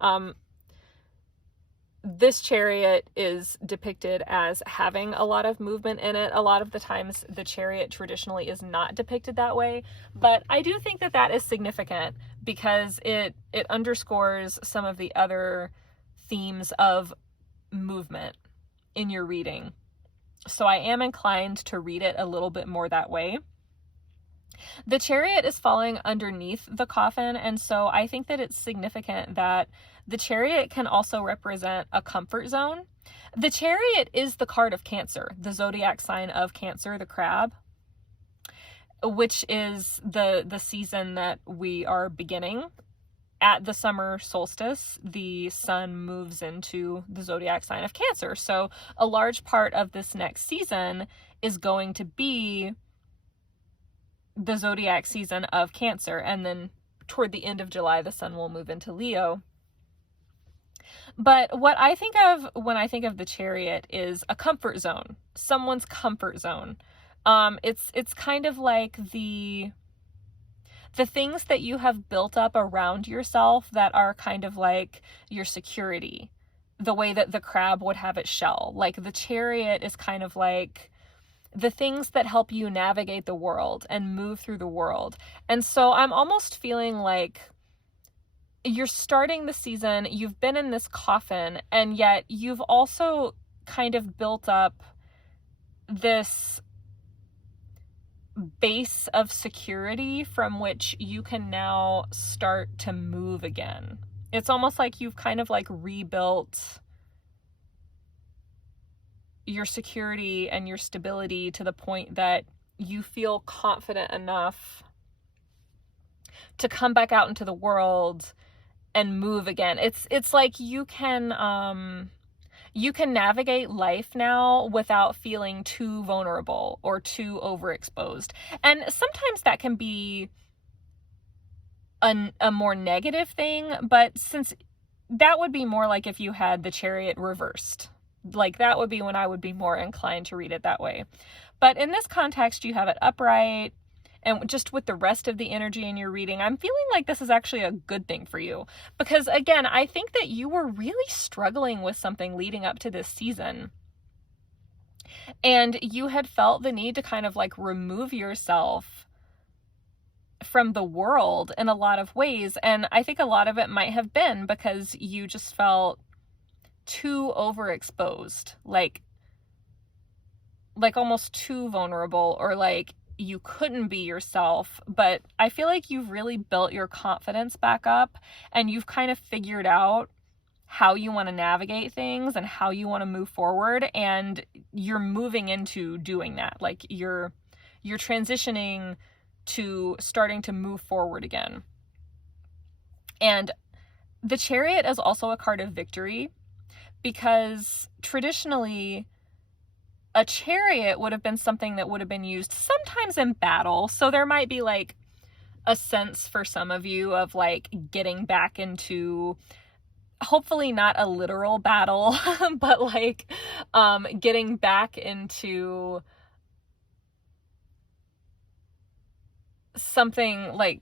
this Chariot is depicted as having a lot of movement in it. A lot of the times the Chariot traditionally is not depicted that way, but I do think that that is significant because it underscores some of the other themes of movement in your reading. So I am inclined to read it a little bit more that way. The Chariot is falling underneath the coffin, and so I think that it's significant that the Chariot can also represent a comfort zone. The Chariot is the card of Cancer, the zodiac sign of Cancer, the crab, which is the season that we are beginning. At the summer solstice, the sun moves into the zodiac sign of Cancer. So a large part of this next season is going to be the zodiac season of Cancer, and then toward the end of July the sun will move into Leo. But what I think of when I think of the Chariot is a comfort zone, someone's comfort zone. It's kind of like the things that you have built up around yourself that are kind of like your security, the way that the crab would have its shell. Like the Chariot is kind of like the things that help you navigate the world and move through the world. And so I'm almost feeling like you're starting the season, you've been in this coffin, and yet you've also kind of built up this base of security from which you can now start to move again. It's almost like you've kind of like rebuilt your security and your stability to the point that you feel confident enough to come back out into the world and move again. It's like you can navigate life now without feeling too vulnerable or too overexposed. And sometimes that can be a more negative thing, but since that would be more like if you had the Chariot reversed. Like that would be when I would be more inclined to read it that way. But in this context, you have it upright, and just with the rest of the energy in your reading, I'm feeling like this is actually a good thing for you. Because again, I think that you were really struggling with something leading up to this season. And you had felt the need to kind of like remove yourself from the world in a lot of ways. And I think a lot of it might have been because you just felt too overexposed, like almost too vulnerable, or like you couldn't be yourself. But I feel like you've really built your confidence back up, and you've kind of figured out how you want to navigate things and how you want to move forward, and you're moving into doing that. Like you're transitioning to starting to move forward again. And the Chariot is also a card of victory, because traditionally a chariot would have been something that would have been used sometimes in battle. So there might be like a sense for some of you of like getting back into, hopefully not a literal battle, but like getting back into something, like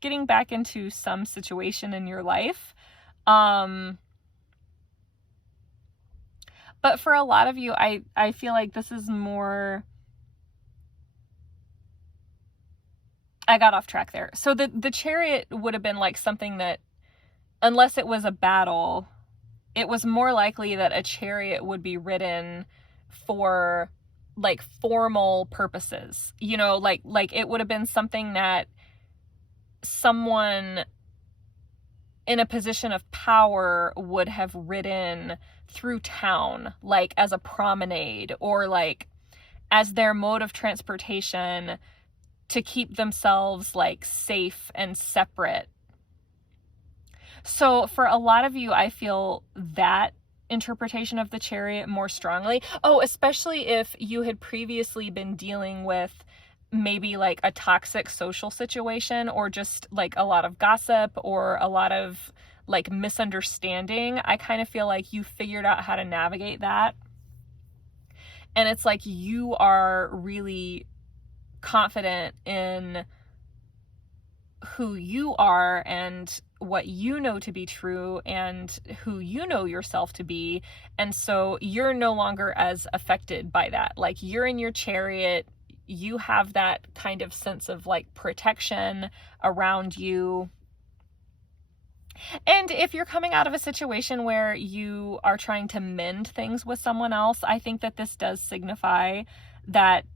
getting back into some situation in your life. But for a lot of you, I feel like this is more, I got off track there. So the Chariot would have been like something that, unless it was a battle, it was more likely that a chariot would be ridden for like formal purposes, you know, like it would have been something that someone in a position of power would have ridden through town, like as a promenade, or like as their mode of transportation to keep themselves like safe and separate. So for a lot of you, I feel that interpretation of the Chariot more strongly. Oh, especially if you had previously been dealing with maybe like a toxic social situation, or just like a lot of gossip or a lot of like misunderstanding. I kind of feel like you figured out how to navigate that. And it's like you are really confident in who you are and what you know to be true and who you know yourself to be. And so you're no longer as affected by that. Like you're in your chariot, you have that kind of sense of like protection around you. And if you're coming out of a situation where you are trying to mend things with someone else, I think that this does signify that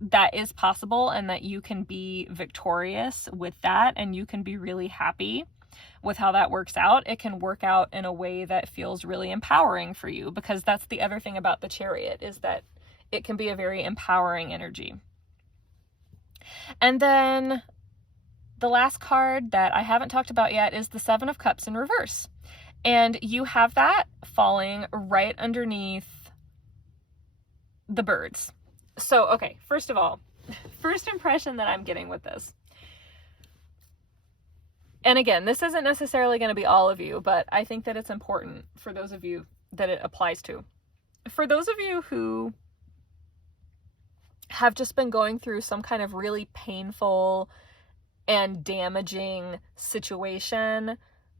that is possible and that you can be victorious with that, and you can be really happy with how that works out. It can work out in a way that feels really empowering for you, because that's the other thing about the Chariot, is that it can be a very empowering energy. And then the last card that I haven't talked about yet is the Seven of Cups in reverse. And you have that falling right underneath the birds. So, okay, first of all, first impression that I'm getting with this. And again, this isn't necessarily going to be all of you, but I think that it's important for those of you that it applies to. For those of you who have just been going through some kind of really painful and damaging situation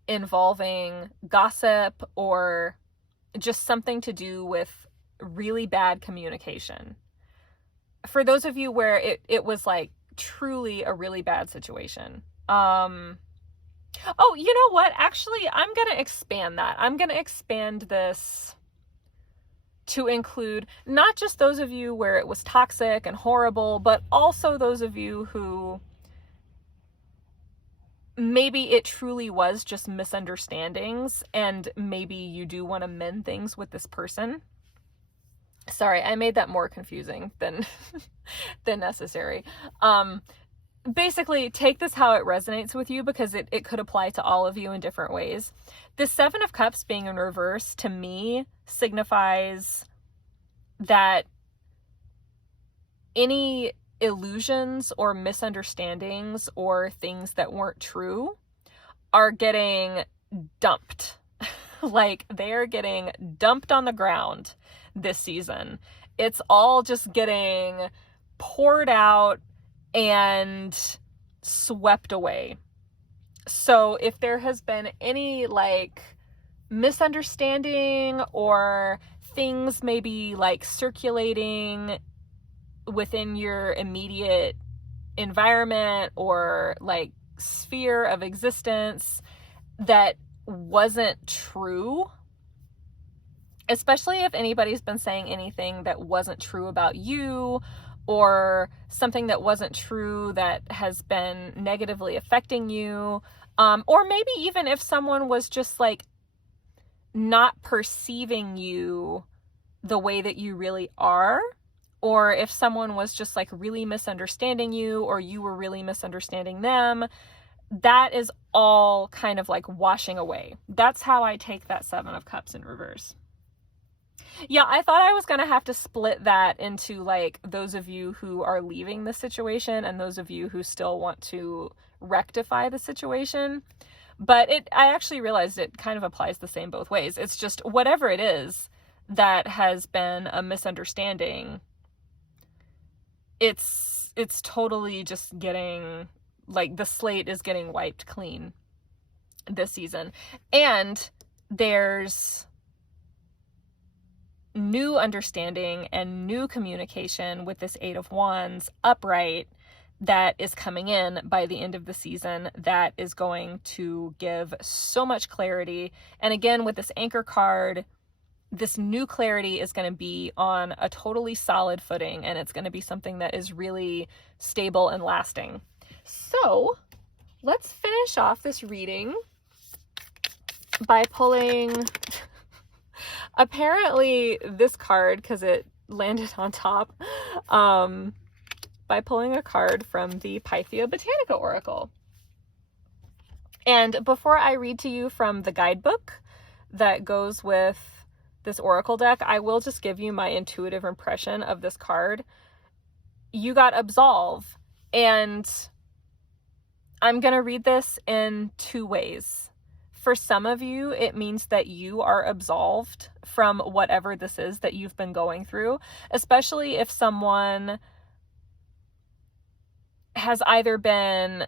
involving gossip or just something to do with really bad communication. For those of you where it was like truly a really bad situation. Oh, you know what? Actually, I'm going to expand that. I'm going to expand this to include not just those of you where it was toxic and horrible, but also those of you who maybe it truly was just misunderstandings, and maybe you do want to mend things with this person. Sorry, I made that more confusing than than necessary. Basically, take this how it resonates with you, because it could apply to all of you in different ways. The Seven of Cups being in reverse, to me, signifies that any illusions or misunderstandings or things that weren't true are getting dumped. Like, they're getting dumped on the ground this season. It's all just getting poured out and swept away. So if there has been any like misunderstanding or things maybe like circulating within your immediate environment or like sphere of existence that wasn't true, especially if anybody's been saying anything that wasn't true about you, or something that wasn't true that has been negatively affecting you, or maybe even if someone was just like not perceiving you the way that you really are, or if someone was just like really misunderstanding you, or you were really misunderstanding them, that is all kind of like washing away. That's how I take that Seven of Cups in reverse. Yeah, I thought I was going to have to split that into like those of you who are leaving the situation and those of you who still want to rectify the situation. But I actually realized it kind of applies the same both ways. It's just whatever it is that has been a misunderstanding, it's totally just getting, like, the slate is getting wiped clean this season. And there's new understanding and new communication with this Eight of Wands upright that is coming in by the end of the season that is going to give so much clarity. And again, with this Anchor card, this new clarity is going to be on a totally solid footing, and it's going to be something that is really stable and lasting. So let's finish off this reading by pulling apparently this card, because it landed on top, by pulling a card from the Pythia Botanica Oracle. And before I read to you from the guidebook that goes with this oracle deck, I will just give you my intuitive impression of this card. You got Absolve, and I'm going to read this in two ways. For some of you, it means that you are absolved from whatever this is that you've been going through, especially if someone has either been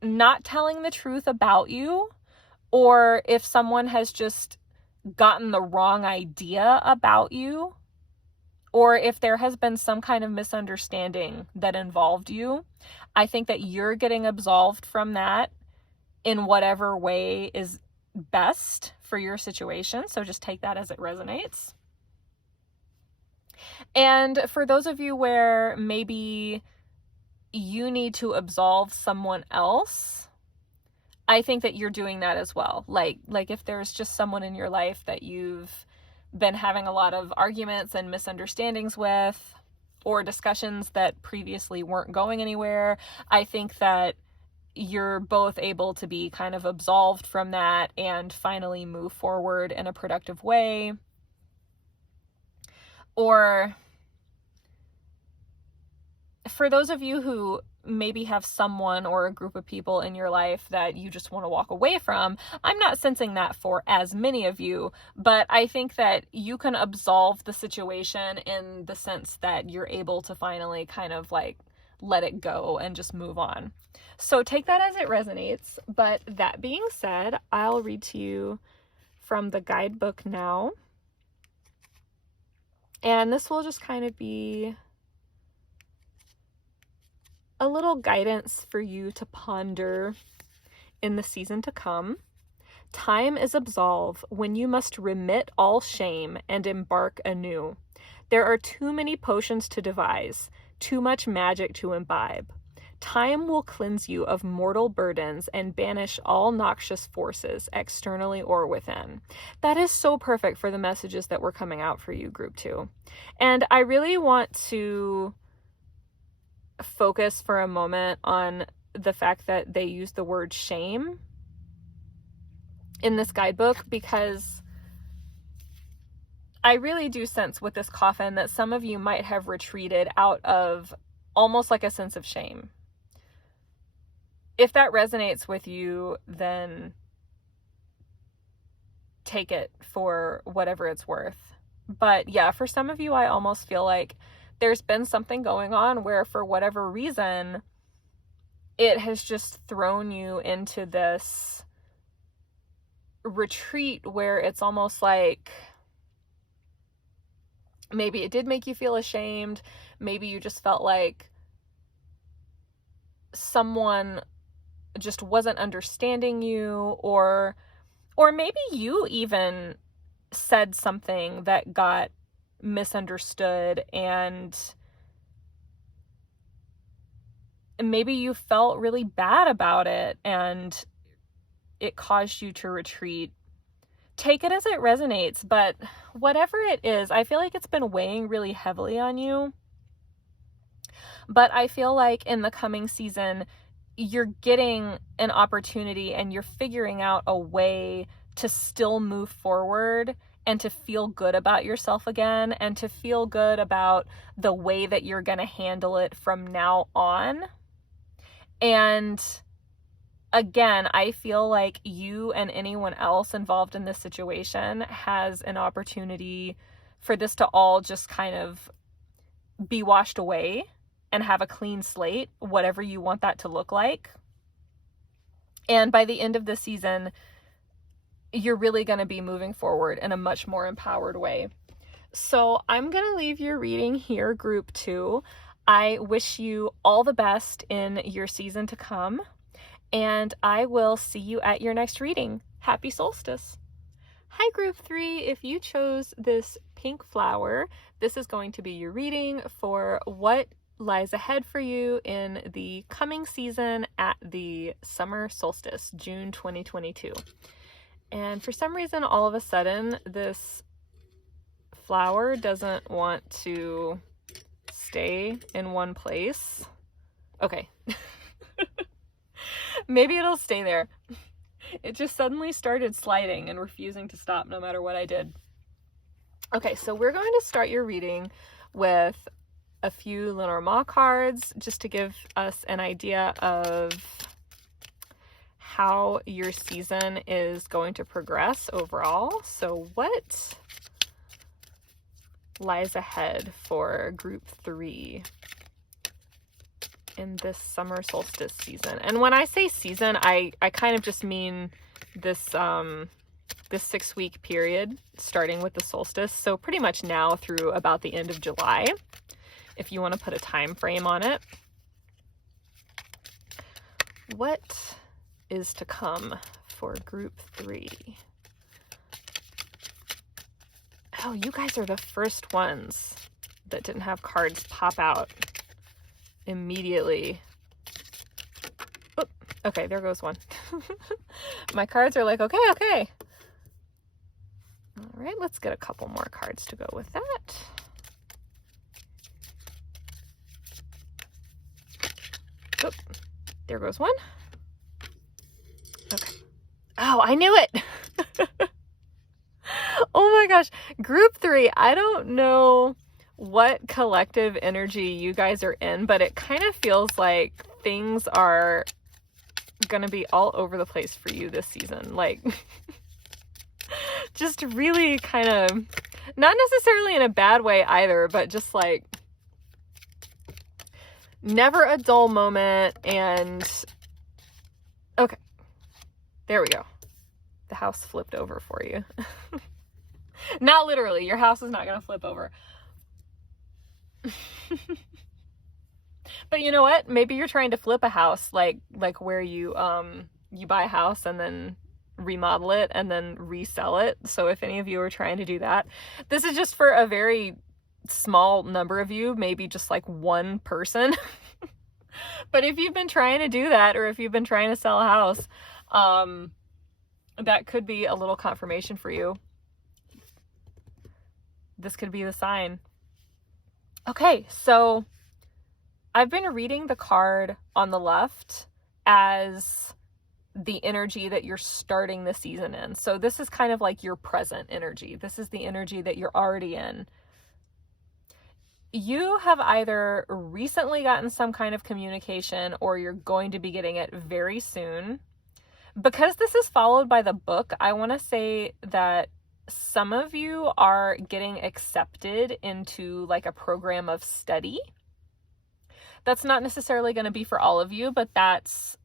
not telling the truth about you, or if someone has just gotten the wrong idea about you, or if there has been some kind of misunderstanding that involved you. I think that you're getting absolved from that in whatever way is best for your situation. So just take that as it resonates. And for those of you where maybe you need to absolve someone else, I think that you're doing that as well. Like if there's just someone in your life that you've been having a lot of arguments and misunderstandings with, or discussions that previously weren't going anywhere, I think that you're both able to be kind of absolved from that and finally move forward in a productive way. Or for those of you who maybe have someone or a group of people in your life that you just want to walk away from, I'm not sensing that for as many of you, but I think that you can absolve the situation in the sense that you're able to finally kind of like let it go and just move on. So take that as it resonates. But that being said, I'll read to you from the guidebook now. And this will just kind of be a little guidance for you to ponder in the season to come. Time is absolve when you must remit all shame and embark anew. There are too many potions to devise, too much magic to imbibe. Time will cleanse you of mortal burdens and banish all noxious forces, externally or within. That is so perfect for the messages that were coming out for you, group 2. And I really want to focus for a moment on the fact that they use the word shame in this guidebook, because I really do sense with this coffin that some of you might have retreated out of almost like a sense of shame. If that resonates with you, then take it for whatever it's worth. But yeah, for some of you, I almost feel like there's been something going on where for whatever reason, it has just thrown you into this retreat where it's almost like maybe it did make you feel ashamed. Maybe you just felt like someone just wasn't understanding you, or maybe you even said something that got misunderstood, and maybe you felt really bad about it and it caused you to retreat. Take it as it resonates, but whatever it is, I feel like it's been weighing really heavily on you. But I feel like in the coming season, you're getting an opportunity and you're figuring out a way to still move forward and to feel good about yourself again, and to feel good about the way that you're going to handle it from now on. And again, I feel like you and anyone else involved in this situation has an opportunity for this to all just kind of be washed away and have a clean slate, whatever you want that to look like. And by the end of the season, you're really going to be moving forward in a much more empowered way. So I'm going to leave your reading here, group 2. I wish you all the best in your season to come, and I will see you at your next reading. Happy solstice. Hi, group 3. If you chose this pink flower, this is going to be your reading for what lies ahead for you in the coming season at the summer solstice, June 2022. And for some reason, all of a sudden, this flower doesn't want to stay in one place. Okay. Maybe it'll stay there. It just suddenly started sliding and refusing to stop no matter what I did. Okay, so we're going to start your reading with a few Lenormand cards just to give us an idea of how your season is going to progress overall. So what lies ahead for group 3 in this summer solstice season? And when I say season, I kind of just mean this this 6-week period starting with the solstice. So pretty much now through about the end of July, if you want to put a time frame on it. What is to come for group 3? Oh, you guys are the first ones that didn't have cards pop out immediately. Oop, okay, there goes one. My cards are like, okay. All right, let's get a couple more cards to go with that. Oop, there goes one. Okay. Oh, I knew it. Oh my gosh. Group 3. I don't know what collective energy you guys are in, but it kind of feels like things are going to be all over the place for you this season. Like, just really kind of, not necessarily in a bad way either, but just like never a dull moment. And okay. There we go. The house flipped over for you. Not literally. Your house is not going to flip over. But you know what? Maybe you're trying to flip a house, like where you buy a house and then remodel it and then resell it. So if any of you are trying to do that, this is just for a very small number of you, maybe just like one person. But if you've been trying to do that, or if you've been trying to sell a house, that could be a little confirmation for you. This could be the sign. Okay, so I've been reading the card on the left as the energy that you're starting the season in. So this is kind of like your present energy. This is the energy that you're already in. You have either recently gotten some kind of communication, or you're going to be getting it very soon. Because this is followed by the book, I want to say that some of you are getting accepted into like a program of study. That's not necessarily going to be for all of you, but that's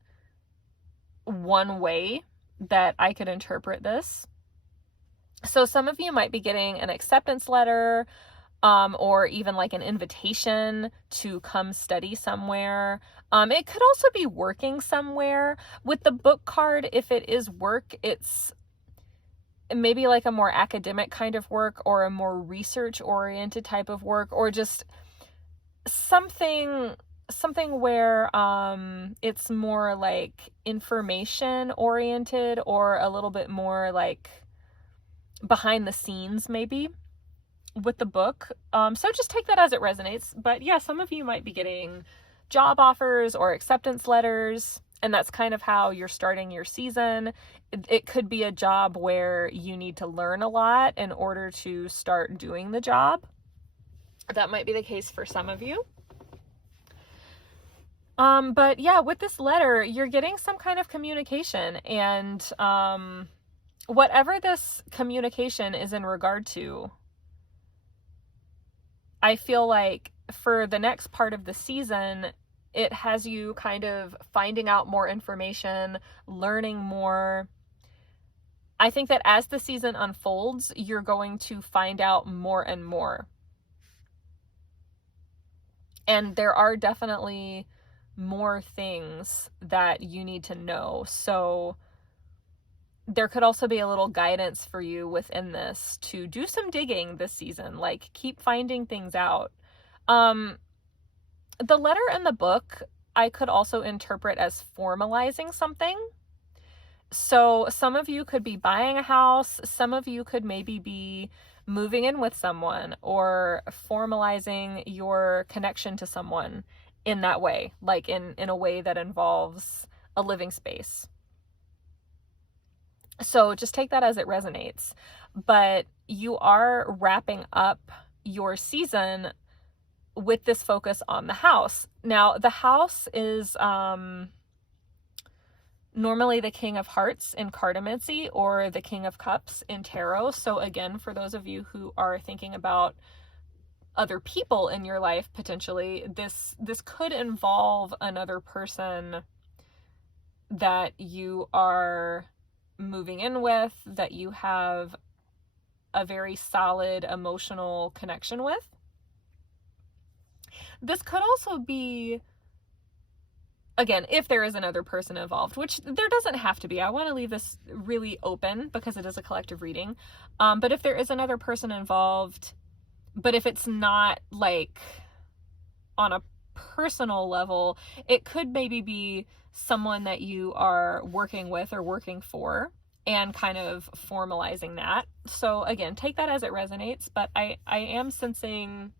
one way that I could interpret this. So some of you might be getting an acceptance letter, or even like an invitation to come study somewhere. It could also be working somewhere. With the book card, if it is work, it's maybe like a more academic kind of work, or a more research-oriented type of work, or just something where it's more like information-oriented, or a little bit more like behind the scenes maybe with the book. So just take that as it resonates. But yeah, some of you might be getting job offers or acceptance letters, and that's kind of how you're starting your season. It could be a job where you need to learn a lot in order to start doing the job. That might be the case for some of you. But yeah, with this letter, you're getting some kind of communication, and whatever this communication is in regard to, I feel like for the next part of the season, it has you kind of finding out more information, learning more. I think that as the season unfolds, you're going to find out more and more. And there are definitely more things that you need to know. So there could also be a little guidance for you within this to do some digging this season, like keep finding things out. The letter in the book, I could also interpret as formalizing something. So some of you could be buying a house. Some of you could maybe be moving in with someone, or formalizing your connection to someone in that way, like in a way that involves a living space. So just take that as it resonates. But you are wrapping up your season with this focus on the house. Now, the house is normally the King of Hearts in cartomancy, or the King of Cups in tarot. So again, for those of you who are thinking about other people in your life, potentially, this could involve another person that you are moving in with, that you have a very solid emotional connection with. This could also be, again, if there is another person involved, which there doesn't have to be. I want to leave this really open because it is a collective reading. But if there is another person involved, but if it's not like on a personal level, it could maybe be someone that you are working with or working for, and kind of formalizing that. So again, take that as it resonates, but I am sensing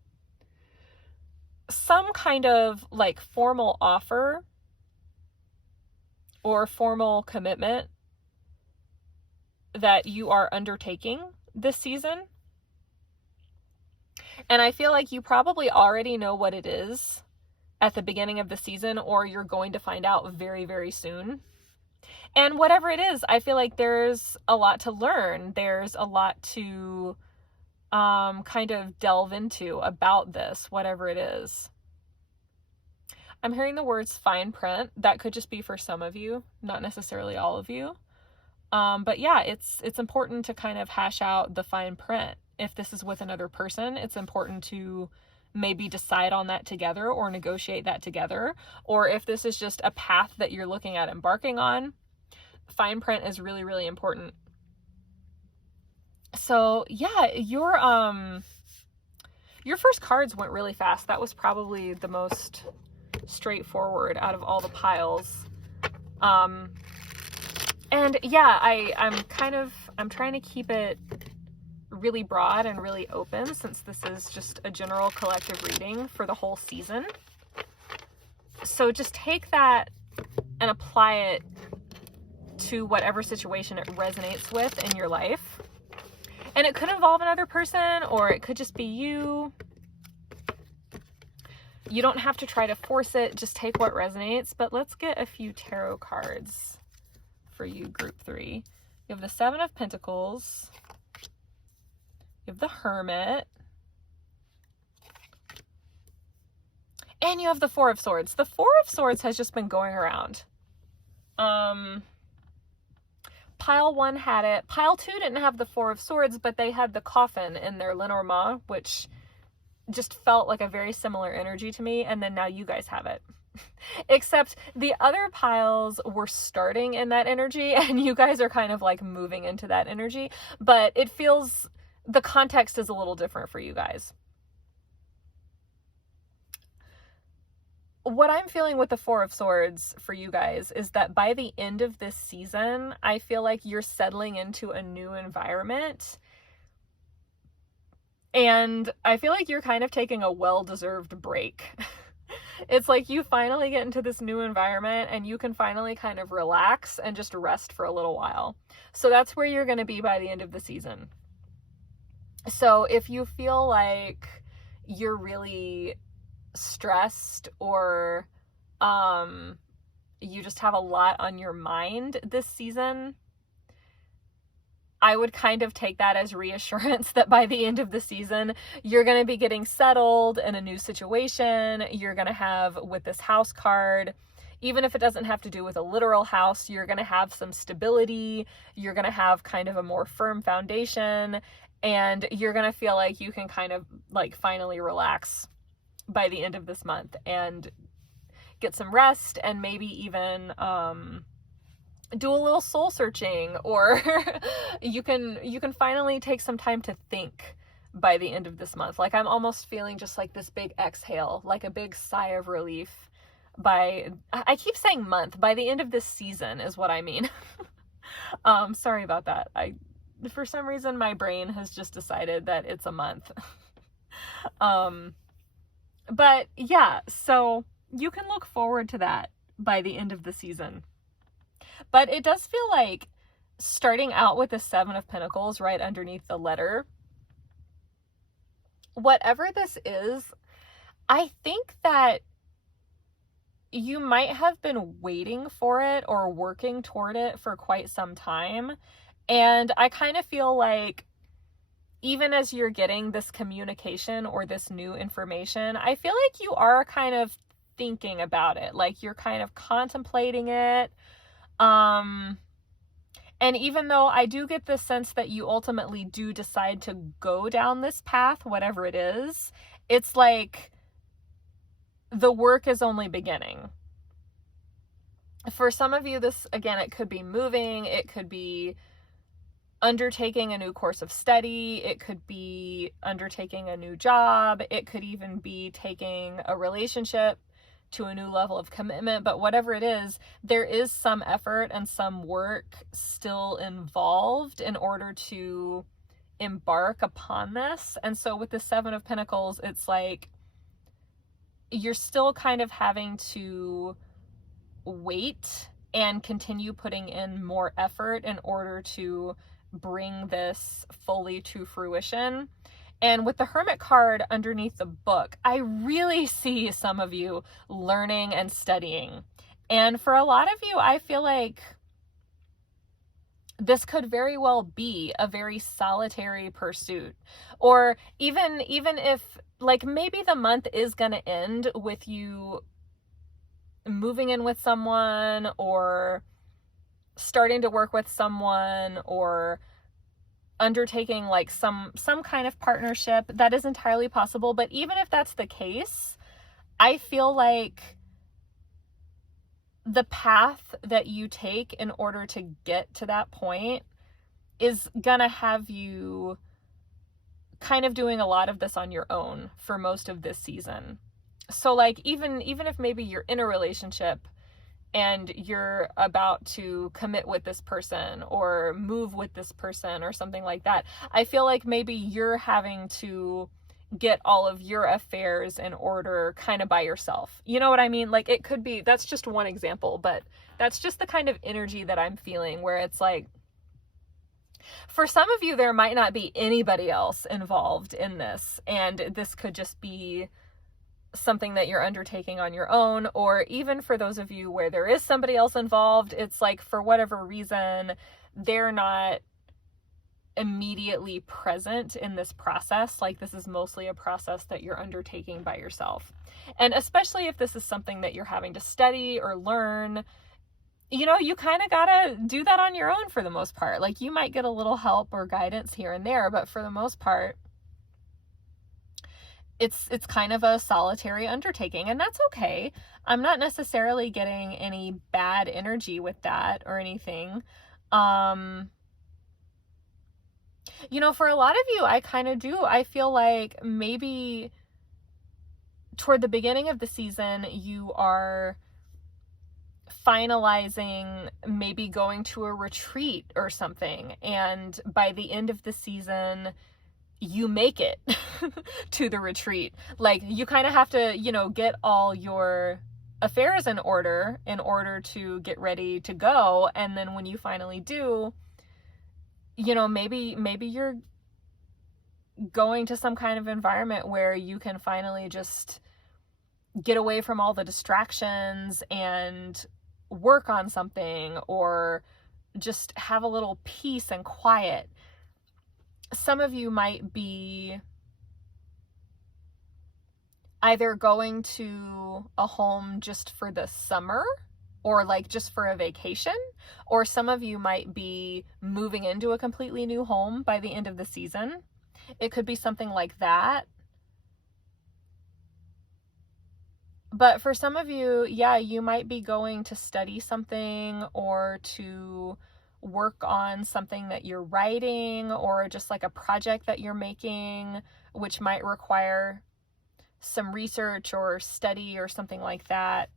some kind of like formal offer or formal commitment that you are undertaking this season. And I feel like you probably already know what it is at the beginning of the season, or you're going to find out very, very soon. And whatever it is, I feel like there's a lot to learn. There's a lot to kind of delve into about this, whatever it is. I'm hearing the words fine print. That could just be for some of you, not necessarily all of you. But yeah, it's important to kind of hash out the fine print. If this is with another person, it's important to maybe decide on that together, or negotiate that together. Or if this is just a path that you're looking at embarking on, fine print is really, really important. So yeah, your first cards went really fast. That was probably the most straightforward out of all the piles. And yeah, I'm trying to keep it really broad and really open, since this is just a general collective reading for the whole season. So just take that and apply it to whatever situation it resonates with in your life. And it could involve another person, or it could just be you. You don't have to try to force it, just take what resonates. But let's get a few tarot cards for you, group 3. You have the 7 of Pentacles. You have the Hermit. And you have the 4 of Swords. The 4 of Swords has just been going around. Pile 1 had it. Pile 2 didn't have the 4 of Swords, but they had the coffin in their Lenormand, which just felt like a very similar energy to me. And then now you guys have it. Except the other piles were starting in that energy, and you guys are kind of like moving into that energy. But it feels, the context is a little different for you guys. What I'm feeling with the 4 of Swords for you guys is that by the end of this season, I feel like you're settling into a new environment. And I feel like you're kind of taking a well-deserved break. It's like you finally get into this new environment and you can finally kind of relax and just rest for a little while. So that's where you're going to be by the end of the season. So if you feel like you're really stressed, or you just have a lot on your mind this season, I would kind of take that as reassurance that by the end of the season, you're going to be getting settled in a new situation. You're going to have, with this house card, even if it doesn't have to do with a literal house, you're going to have some stability. You're going to have kind of a more firm foundation, and you're going to feel like you can kind of like finally relax by the end of this month and get some rest, and maybe even do a little soul searching, or you can finally take some time to think by the end of this month. Like, I'm almost feeling just like this big exhale, like a big sigh of relief I keep saying month, by the end of this season is what I mean. Sorry about that. For some reason my brain has just decided that it's a month. But yeah, so you can look forward to that by the end of the season. But it does feel like starting out with the 7 of Pentacles right underneath the letter, whatever this is, I think that you might have been waiting for it or working toward it for quite some time. And I kind of feel like even as you're getting this communication or this new information, I feel like you are kind of thinking about it. Like, you're kind of contemplating it. And even though I do get the sense that you ultimately do decide to go down this path, whatever it is, it's like the work is only beginning. For some of you, this, again, it could be moving, it could be undertaking a new course of study, it could be undertaking a new job, it could even be taking a relationship to a new level of commitment. But whatever it is, there is some effort and some work still involved in order to embark upon this. And so with the 7 of Pentacles, it's like you're still kind of having to wait and continue putting in more effort in order to bring this fully to fruition. And with the Hermit card underneath the book, I really see some of you learning and studying. And for a lot of you, I feel like this could very well be a very solitary pursuit. Or even if, like, maybe the month is going to end with you moving in with someone, or starting to work with someone, or undertaking like some kind of partnership. That is entirely possible. But even if that's the case, I feel like the path that you take in order to get to that point is gonna have you kind of doing a lot of this on your own for most of this season. So like even if maybe you're in a relationship and you're about to commit with this person or move with this person or something like that, I feel like maybe you're having to get all of your affairs in order kind of by yourself. You know what I mean? Like it could be, that's just one example, but that's just the kind of energy that I'm feeling, where it's like, for some of you, there might not be anybody else involved in this, and this could just be something that you're undertaking on your own. Or even for those of you where there is somebody else involved, it's like for whatever reason they're not immediately present in this process. Like this is mostly a process that you're undertaking by yourself. And especially if this is something that you're having to study or learn, you know, you kind of gotta do that on your own for the most part. Like you might get a little help or guidance here and there, but for the most part it's kind of a solitary undertaking, and that's okay. I'm not necessarily getting any bad energy with that or anything. You know, for a lot of you, I kind of do. I feel like maybe toward the beginning of the season, you are finalizing maybe going to a retreat or something, and by the end of the season you make it to the retreat. Like you kind of have to, you know, get all your affairs in order to get ready to go. And then when you finally do, you know, maybe you're going to some kind of environment where you can finally just get away from all the distractions and work on something, or just have a little peace and quiet. Some of you might be either going to a home just for the summer, or like just for a vacation, or some of you might be moving into a completely new home by the end of the season. It could be something like that. But for some of you, yeah, you might be going to study something or to work on something that you're writing, or just like a project that you're making, which might require some research or study or something like that,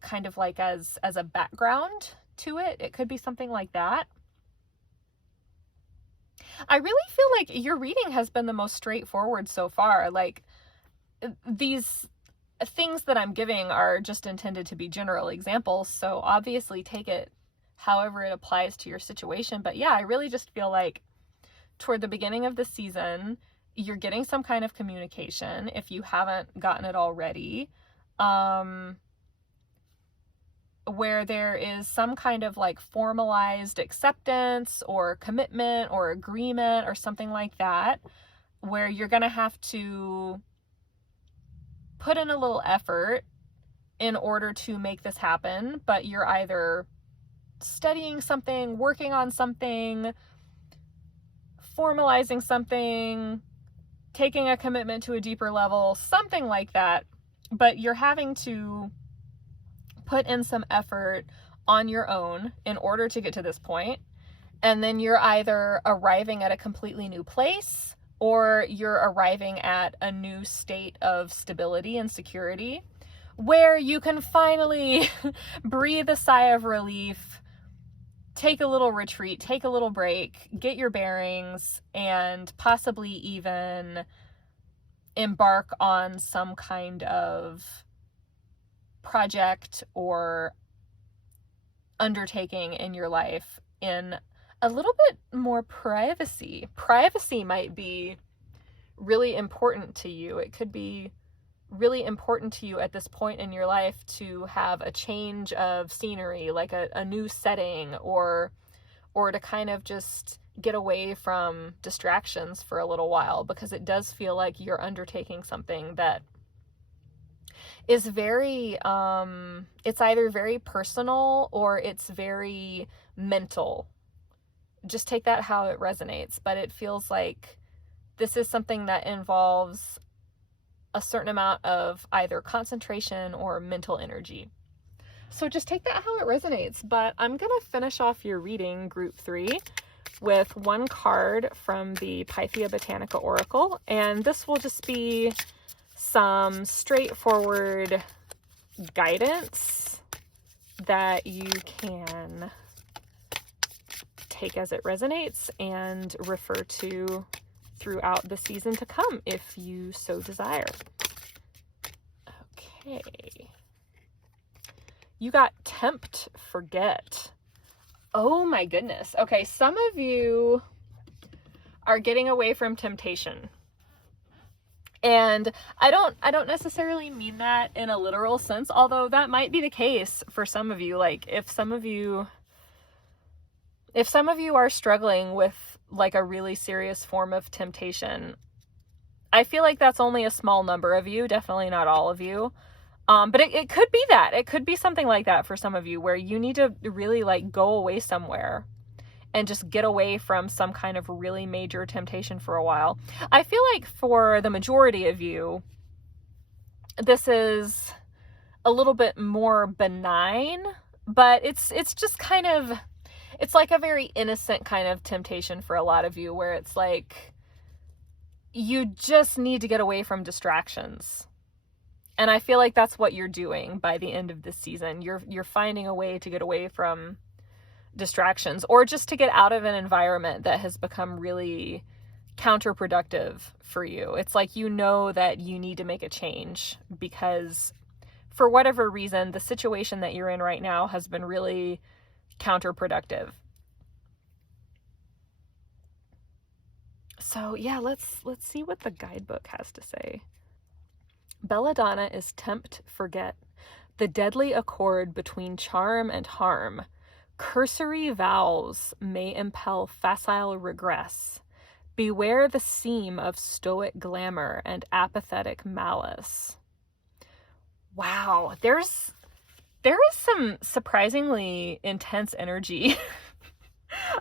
kind of like as a background to it. It could be something like that. I really feel like your reading has been the most straightforward so far. Like these things that I'm giving are just intended to be general examples, so obviously take it however it applies to your situation. But yeah, I really just feel like toward the beginning of the season, you're getting some kind of communication, if you haven't gotten it already, where there is some kind of like formalized acceptance or commitment or agreement or something like that, where you're gonna have to put in a little effort in order to make this happen. But you're either studying something, working on something, formalizing something, taking a commitment to a deeper level, something like that. But you're having to put in some effort on your own in order to get to this point. And then you're either arriving at a completely new place, or you're arriving at a new state of stability and security, where you can finally breathe a sigh of relief, take a little retreat, take a little break, get your bearings, and possibly even embark on some kind of project or undertaking in your life in a little bit more privacy. Privacy might be really important to you. It could be really important to you at this point in your life to have a change of scenery, like a new setting, or to kind of just get away from distractions for a little while, because it does feel like you're undertaking something that is very, it's either very personal or it's very mental. Just take that how it resonates, but it feels like this is something that involves a certain amount of either concentration or mental energy. So just take that how it resonates. But I'm going to finish off your reading, group 3, with one card from the Pythia Botanica Oracle. And this will just be some straightforward guidance that you can take as it resonates and refer to throughout the season to come if you so desire. Okay. You got tempt, forget. Oh my goodness. Okay, some of you are getting away from temptation. And I don't necessarily mean that in a literal sense, although that might be the case for some of you. Like if some of you are struggling with like a really serious form of temptation, I feel like that's only a small number of you, definitely not all of you. But it could be that. It could be something like that for some of you where you need to really like go away somewhere and just get away from some kind of really major temptation for a while. I feel like for the majority of you, this is a little bit more benign, but it's just kind of, it's like a very innocent kind of temptation for a lot of you where it's like, you just need to get away from distractions. And I feel like that's what you're doing by the end of this season. You're finding a way to get away from distractions, or just to get out of an environment that has become really counterproductive for you. It's like you know that you need to make a change because for whatever reason, the situation that you're in right now has been really counterproductive. So yeah, let's see what the guidebook has to say. Belladonna is tempt, forget, the deadly accord between charm and harm. Cursory vows may impel facile regress. Beware the seam of stoic glamour and apathetic malice. Wow, there is some surprisingly intense energy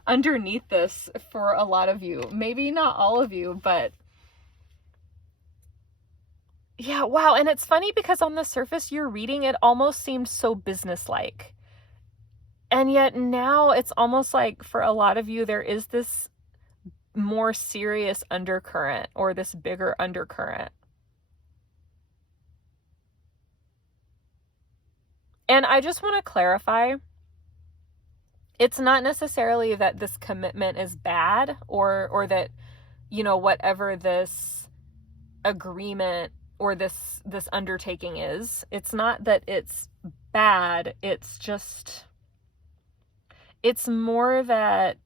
underneath this for a lot of you. Maybe not all of you, but yeah, wow. And it's funny because on the surface you're reading, it almost seemed so businesslike. And yet now it's almost like for a lot of you, there is this more serious undercurrent or this bigger undercurrent. And I just want to clarify, it's not necessarily that this commitment is bad or that, you know, whatever this agreement or this undertaking is, it's not that it's bad. It's just, it's more that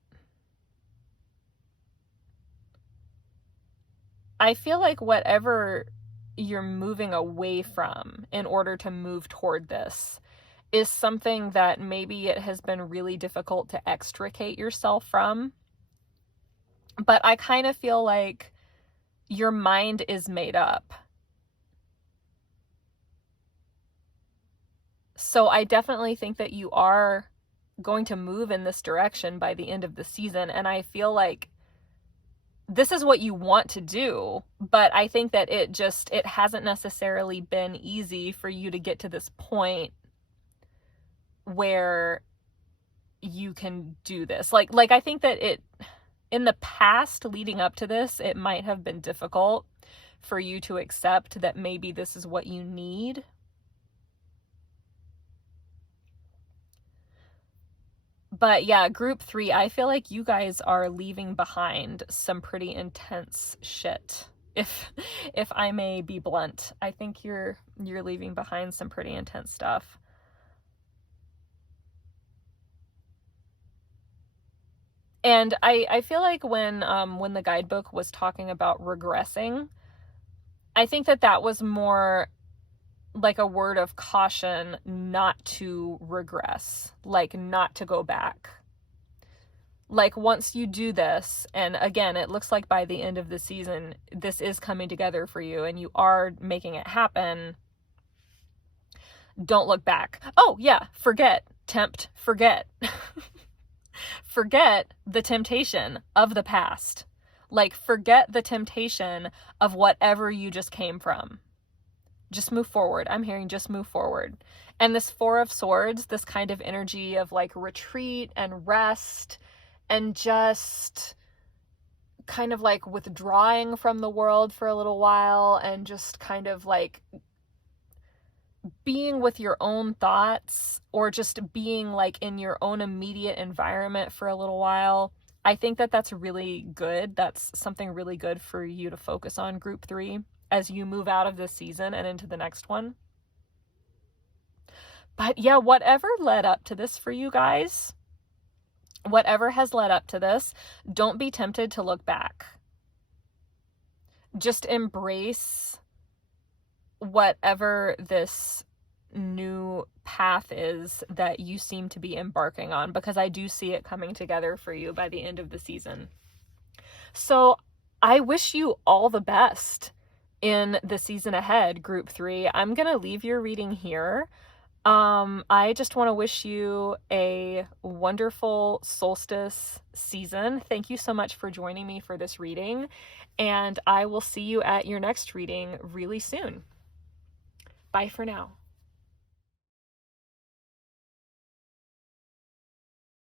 I feel like whatever you're moving away from in order to move toward this is something that maybe it has been really difficult to extricate yourself from. But I kind of feel like your mind is made up. So I definitely think that you are going to move in this direction by the end of the season. And I feel like this is what you want to do, but I think that it hasn't necessarily been easy for you to get to this point where you can do this. Like I think that in the past leading up to this, it might have been difficult for you to accept that maybe this is what you need. But yeah, group 3, I feel like you guys are leaving behind some pretty intense shit. If I may be blunt, I think you're leaving behind some pretty intense stuff. And I feel like when the guidebook was talking about regressing, I think that was more like a word of caution not to regress, like not to go back. Like once you do this, and again, it looks like by the end of the season, this is coming together for you and you are making it happen. Don't look back. Oh yeah, forget, tempt, forget. Forget the temptation of the past. Like forget the temptation of whatever you just came from. Just move forward. I'm hearing just move forward. And this 4 of Swords, this kind of energy of like retreat and rest and just kind of like withdrawing from the world for a little while and just kind of like being with your own thoughts, or just being like in your own immediate environment for a little while. I think that that's really good. That's something really good for you to focus on, Group 3, as you move out of this season and into the next one. But yeah, whatever led up to this for you guys, whatever has led up to this, don't be tempted to look back. Just embrace whatever this new path is that you seem to be embarking on, because I do see it coming together for you by the end of the season. So I wish you all the best in the season ahead, Group 3. I'm going to leave your reading here. I just want to wish you a wonderful solstice season. Thank you so much for joining me for this reading, and I will see you at your next reading really soon. Bye for now.